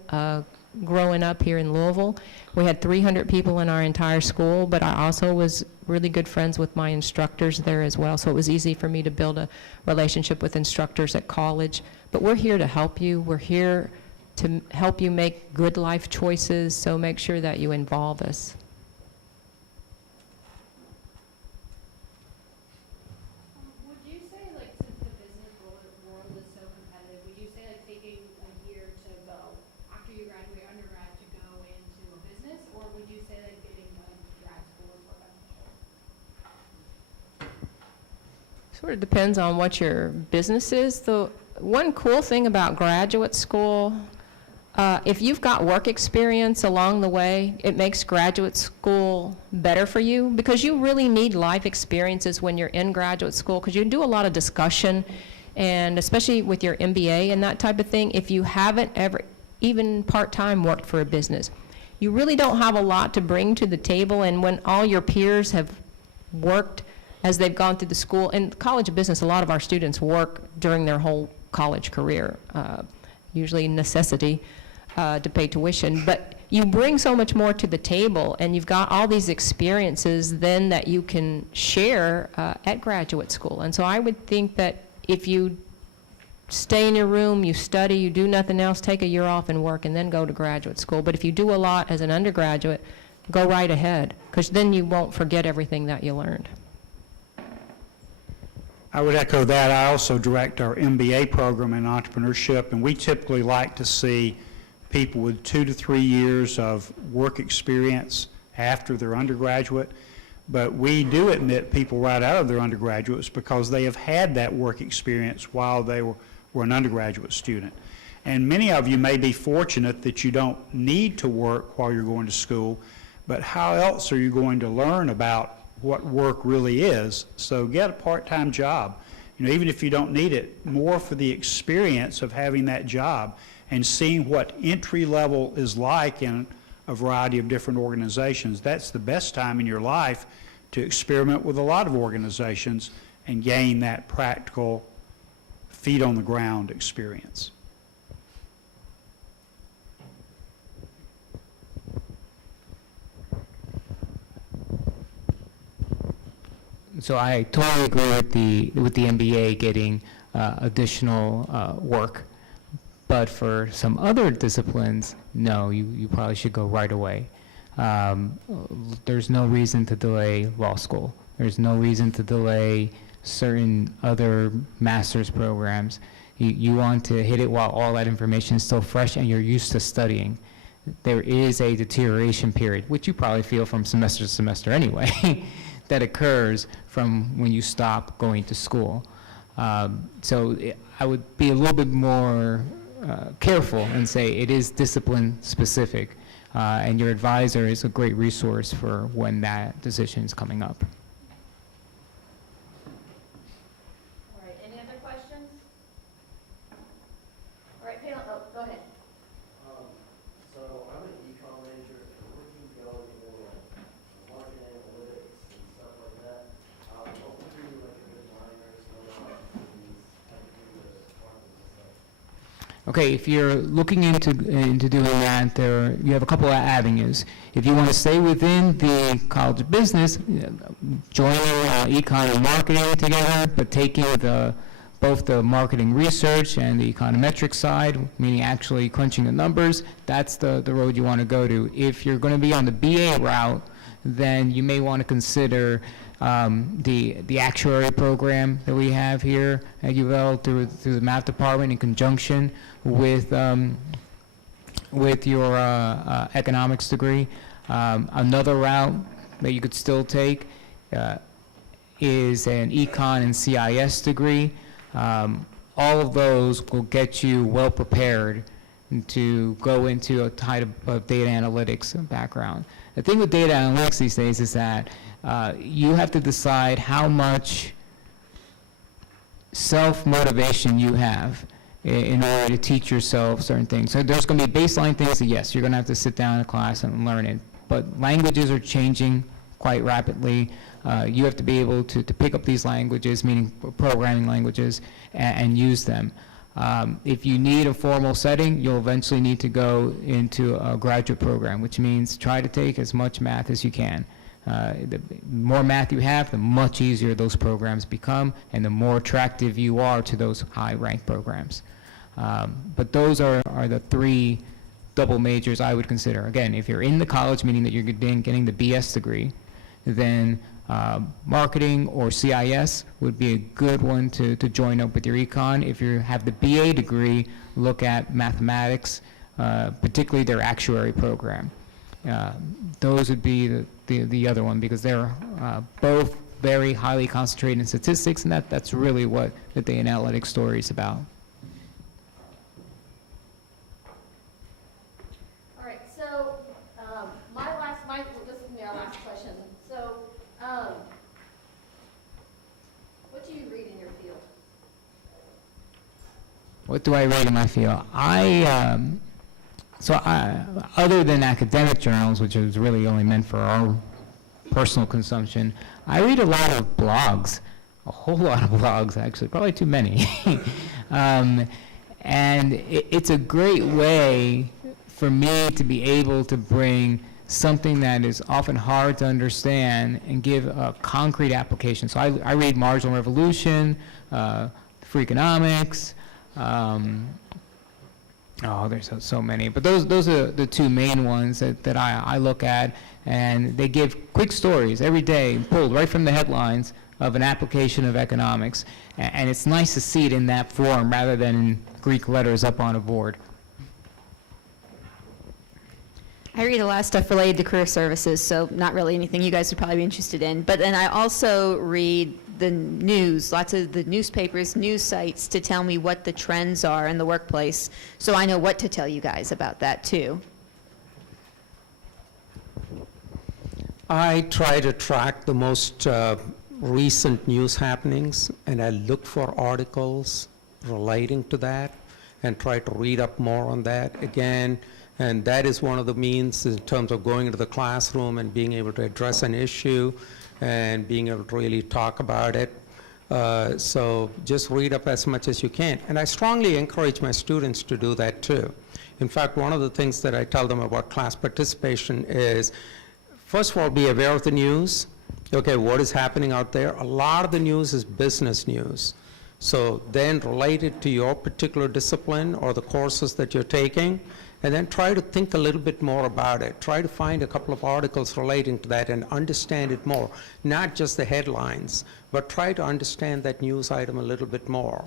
growing up here in Louisville. We had 300 people in our entire school, but I also was really good friends with my instructors there as well, so it was easy for me to build a relationship with instructors at college. But we're here to help you. We're here to help you make good life choices, so make sure that you involve us. Would you say, like, since the business world is so competitive, would you say, like, taking a year to go, after you graduate undergrad, to go into a business, or would you say, like, getting done grad school is more beneficial? Sort of depends on what your business is. The one cool thing about graduate school, if you've got work experience along the way, it makes graduate school better for you, because you really need life experiences when you're in graduate school, because you do a lot of discussion, and especially with your MBA and that type of thing, if you haven't ever even part-time worked for a business, you really don't have a lot to bring to the table. And when all your peers have worked as they've gone through the school, in College of Business, a lot of our students work during their whole college career, usually necessity to pay tuition, but you bring so much more to the table, and you've got all these experiences then that you can share at graduate school. And so I would think that if you stay in your room, you study, you do nothing else, take a year off and work, and then go to graduate school. But if you do a lot as an undergraduate, go right ahead, because then you won't forget everything that you learned. I would echo that. I also direct our MBA program in entrepreneurship, and we typically like to see people with 2 to 3 years of work experience after their undergraduate. But we do admit people right out of their undergraduates because they have had that work experience while they were an undergraduate student. And many of you may be fortunate that you don't need to work while you're going to school, but how else are you going to learn about what work really is? So get a part-time job. You know, even if you don't need it, more for the experience of having that job and seeing what entry level is like in a variety of different organizations. That's the best time in your life to experiment with a lot of organizations and gain that practical, feet on the ground experience. So I totally agree with the MBA getting additional work. But for some other disciplines, no, you probably should go right away. There's no reason to delay law school. There's no reason to delay certain other master's programs. You want to hit it while all that information is still fresh and you're used to studying. There is a deterioration period, which you probably feel from semester to semester anyway, that occurs from when you stop going to school. I would be a little bit more careful and say it is discipline specific, and your advisor is a great resource for when that decision is coming up. All right, any other questions? All right, panel, oh, go ahead. So I'm an e-com manager, and we're keep going into market analytics and stuff like that. What would be like a good minor, so these have to do with departments and stuff? Okay, if you're looking into doing that, you have a couple of avenues. If you want to stay within the College of Business, joining econ and marketing together, but taking both the marketing research and the econometric side, meaning actually crunching the numbers, that's the road you want to go to. If you're going to be on the BA route, then you may want to consider the actuary program that we have here at UL through the math department in conjunction with your economics degree. Another route that you could still take is an econ and CIS degree. All of those will get you well prepared to go into a type of data analytics background. The thing with data analytics these days is that you have to decide how much self-motivation you have in order to teach yourself certain things. So there's going to be baseline things that, yes, you're going to have to sit down in class and learn it. But languages are changing quite rapidly. You have to be able to pick up these languages, meaning programming languages, and use them. If you need a formal setting, you'll eventually need to go into a graduate program, which means try to take as much math as you can. The more math you have, the much easier those programs become, and the more attractive you are to those high-ranked programs. But those are the three double majors I would consider. Again, if you're in the college, meaning that you're getting the BS degree, then marketing or CIS would be a good one to join up with your econ. If you have the BA degree, look at mathematics, particularly their actuary program. Those would be the other one, because they're both very highly concentrated in statistics, and that's really what the data analytics story is about. All right, so this is my last question. So, what do you read in your field? What do I read in my field? Other than academic journals, which is really only meant for our personal consumption, I read a lot of blogs, a whole lot of blogs, actually, probably too many. And it's a great way for me to be able to bring something that is often hard to understand and give a concrete application. So I read Marginal Revolution, Free Economics, there's so many, but those are the two main ones that I look at, and they give quick stories every day, pulled right from the headlines of an application of economics, and it's nice to see it in that form rather than in Greek letters up on a board. I read a lot of stuff related to career services, so not really anything you guys would probably be interested in. But then I also read the news, lots of the newspapers, news sites, to tell me what the trends are in the workplace, so I know what to tell you guys about that too. I try to track the most recent news happenings, and I look for articles relating to that and try to read up more on that again. And that is one of the means in terms of going into the classroom and being able to address an issue and being able to really talk about it. So just read up as much as you can. And I strongly encourage my students to do that too. In fact, one of the things that I tell them about class participation is, first of all, be aware of the news. Okay, what is happening out there? A lot of the news is business news. So then relate it to your particular discipline or the courses that you're taking, and then try to think a little bit more about it. Try to find a couple of articles relating to that and understand it more. Not just the headlines, but try to understand that news item a little bit more.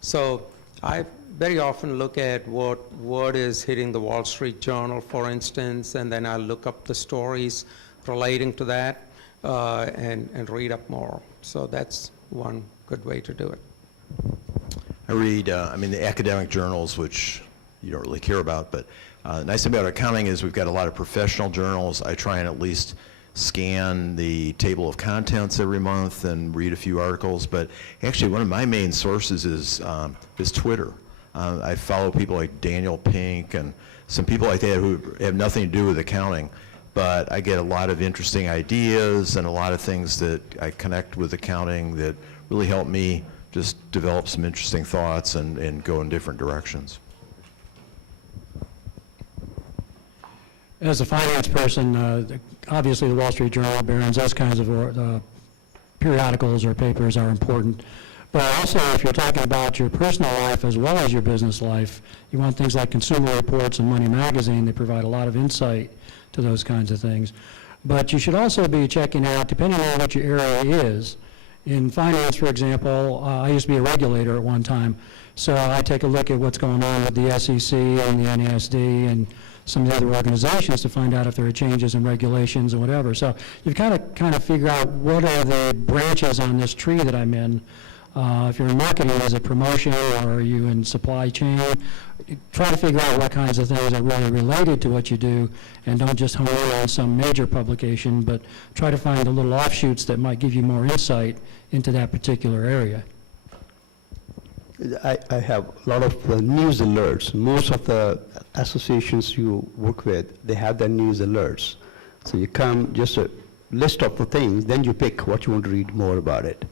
So I very often look at what is hitting the Wall Street Journal, for instance, and then I'll look up the stories relating to that and read up more. So that's one good way to do it. I read, the academic journals, which you don't really care about, but nice thing about accounting is we've got a lot of professional journals. I try and at least scan the table of contents every month and read a few articles, but actually one of my main sources is Twitter. I follow people like Daniel Pink and some people like that who have nothing to do with accounting, but I get a lot of interesting ideas and a lot of things that I connect with accounting that really help me just develop some interesting thoughts and go in different directions. As a finance person, obviously the Wall Street Journal, Barron's, those kinds of periodicals or papers are important. But also, if you're talking about your personal life as well as your business life, you want things like Consumer Reports and Money Magazine. They provide a lot of insight to those kinds of things. But you should also be checking out, depending on what your area is. In finance, for example, I used to be a regulator at one time, so I take a look at what's going on with the SEC and the NASD and some of the other organizations to find out if there are changes in regulations and whatever. So you've got to kind of figure out what are the branches on this tree that I'm in. If you're in marketing, is it promotion, or are you in supply chain? Try to figure out what kinds of things are really related to what you do, and don't just hone in on some major publication, but try to find the little offshoots that might give you more insight into that particular area. I have a lot of news alerts. Most of the associations you work with, they have their news alerts. So you come, just a list of the things, then you pick what you want to read more about it.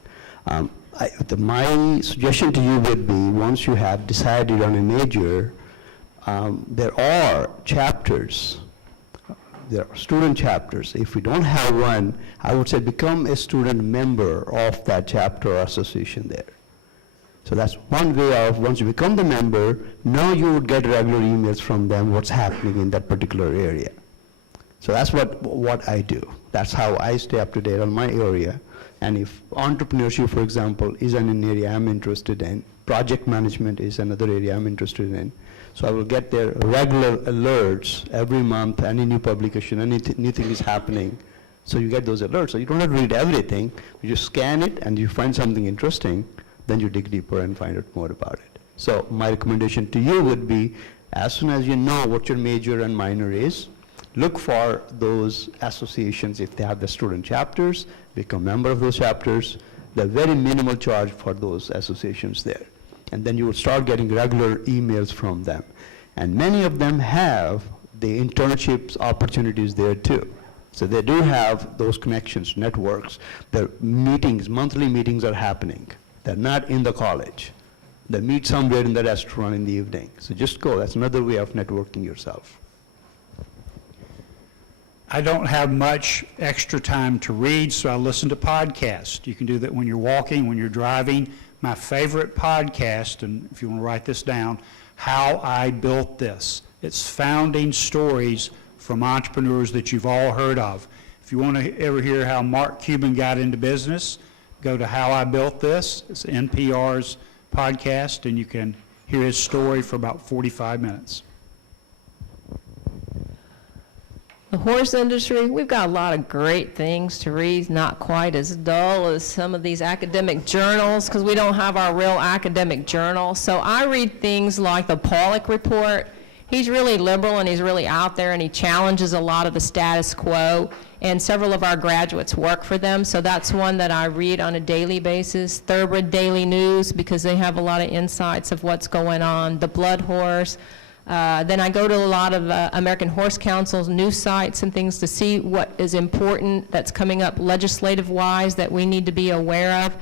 My suggestion to you would be, once you have decided on a major, there are chapters. There are student chapters. If we don't have one, I would say become a student member of that chapter or association there. So that's one way of, once you become the member, now you would get regular emails from them, what's happening in that particular area. So that's what I do. That's how I stay up to date on my area. And if entrepreneurship, for example, is an area I'm interested in, project management is another area I'm interested in. So I will get their regular alerts every month, any new publication, any new thing is happening. So you get those alerts. So you don't have to read everything. You just scan it, and you find something interesting, then you dig deeper and find out more about it. So my recommendation to you would be, as soon as you know what your major and minor is, look for those associations. If they have the student chapters, become a member of those chapters. They're very minimal charge for those associations there. And then you will start getting regular emails from them. And many of them have the internships opportunities there too. So they do have those connections, networks. Their meetings, monthly meetings are happening. They're not in the college. They meet somewhere in the restaurant in the evening. So just go. That's another way of networking yourself. I don't have much extra time to read, so I listen to podcasts. You can do that when you're walking, when you're driving. My favorite podcast, and if you want to write this down, How I Built This. It's founding stories from entrepreneurs that you've all heard of. If you want to ever hear how Mark Cuban got into business, go to How I Built This. It's NPR's podcast, and you can hear his story for about 45 minutes. The horse industry, we've got a lot of great things to read, not quite as dull as some of these academic journals, because we don't have our real academic journal. So I read things like the Pollock Report. He's really liberal and he's really out there, and he challenges a lot of the status quo, and several of our graduates work for them, so that's one that I read on a daily basis. Thoroughbred Daily News, because they have a lot of insights of what's going on. The Blood Horse. Then I go to a lot of American Horse Council's news sites and things to see what is important that's coming up legislative-wise that we need to be aware of.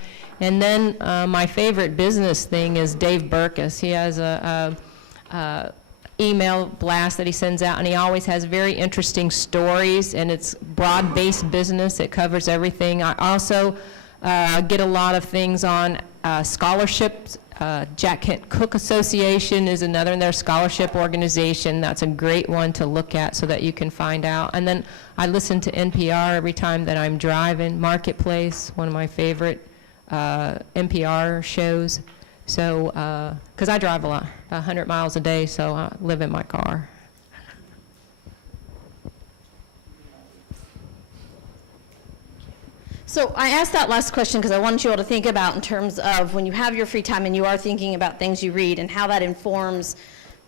And then my favorite business thing is Dave Burkus. He has a email blast that he sends out, and he always has very interesting stories, and it's broad-based business. It covers everything. I also get a lot of things on scholarships Jack Kent Cook Association is another, and their scholarship organization. That's a great one to look at so that you can find out. And then I listen to NPR every time that I'm driving. Marketplace, one of my favorite NPR shows. So, because I drive a lot, about 100 miles a day, so I live in my car. So I asked that last question because I wanted you all to think about in terms of when you have your free time and you are thinking about things you read and how that informs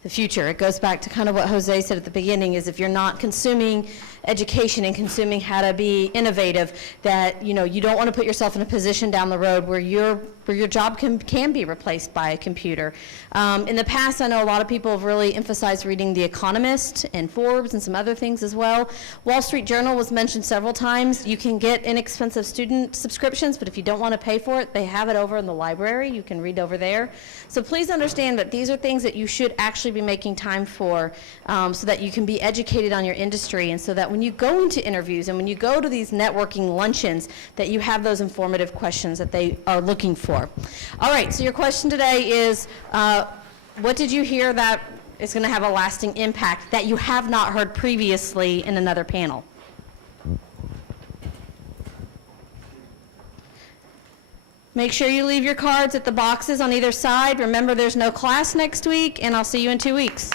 the future. It goes back to kind of what Jose said at the beginning, is if you're not consuming education and consuming how to be innovative, that you don't want to put yourself in a position down the road where your job can be replaced by a computer. In the past, I know a lot of people have really emphasized reading The Economist and Forbes and some other things as well. Wall Street Journal was mentioned several times. You can get inexpensive student subscriptions, but if you don't want to pay for it, they have it over in the library. You can read over there. So please understand that these are things that you should actually be making time for, so that you can be educated on your industry, and so that when you go into interviews and when you go to these networking luncheons, that you have those informative questions that they are looking for. All right, so your question today is, what did you hear that is going to have a lasting impact that you have not heard previously in another panel? Make sure you leave your cards at the boxes on either side. Remember, there's no class next week, and I'll see you in 2 weeks.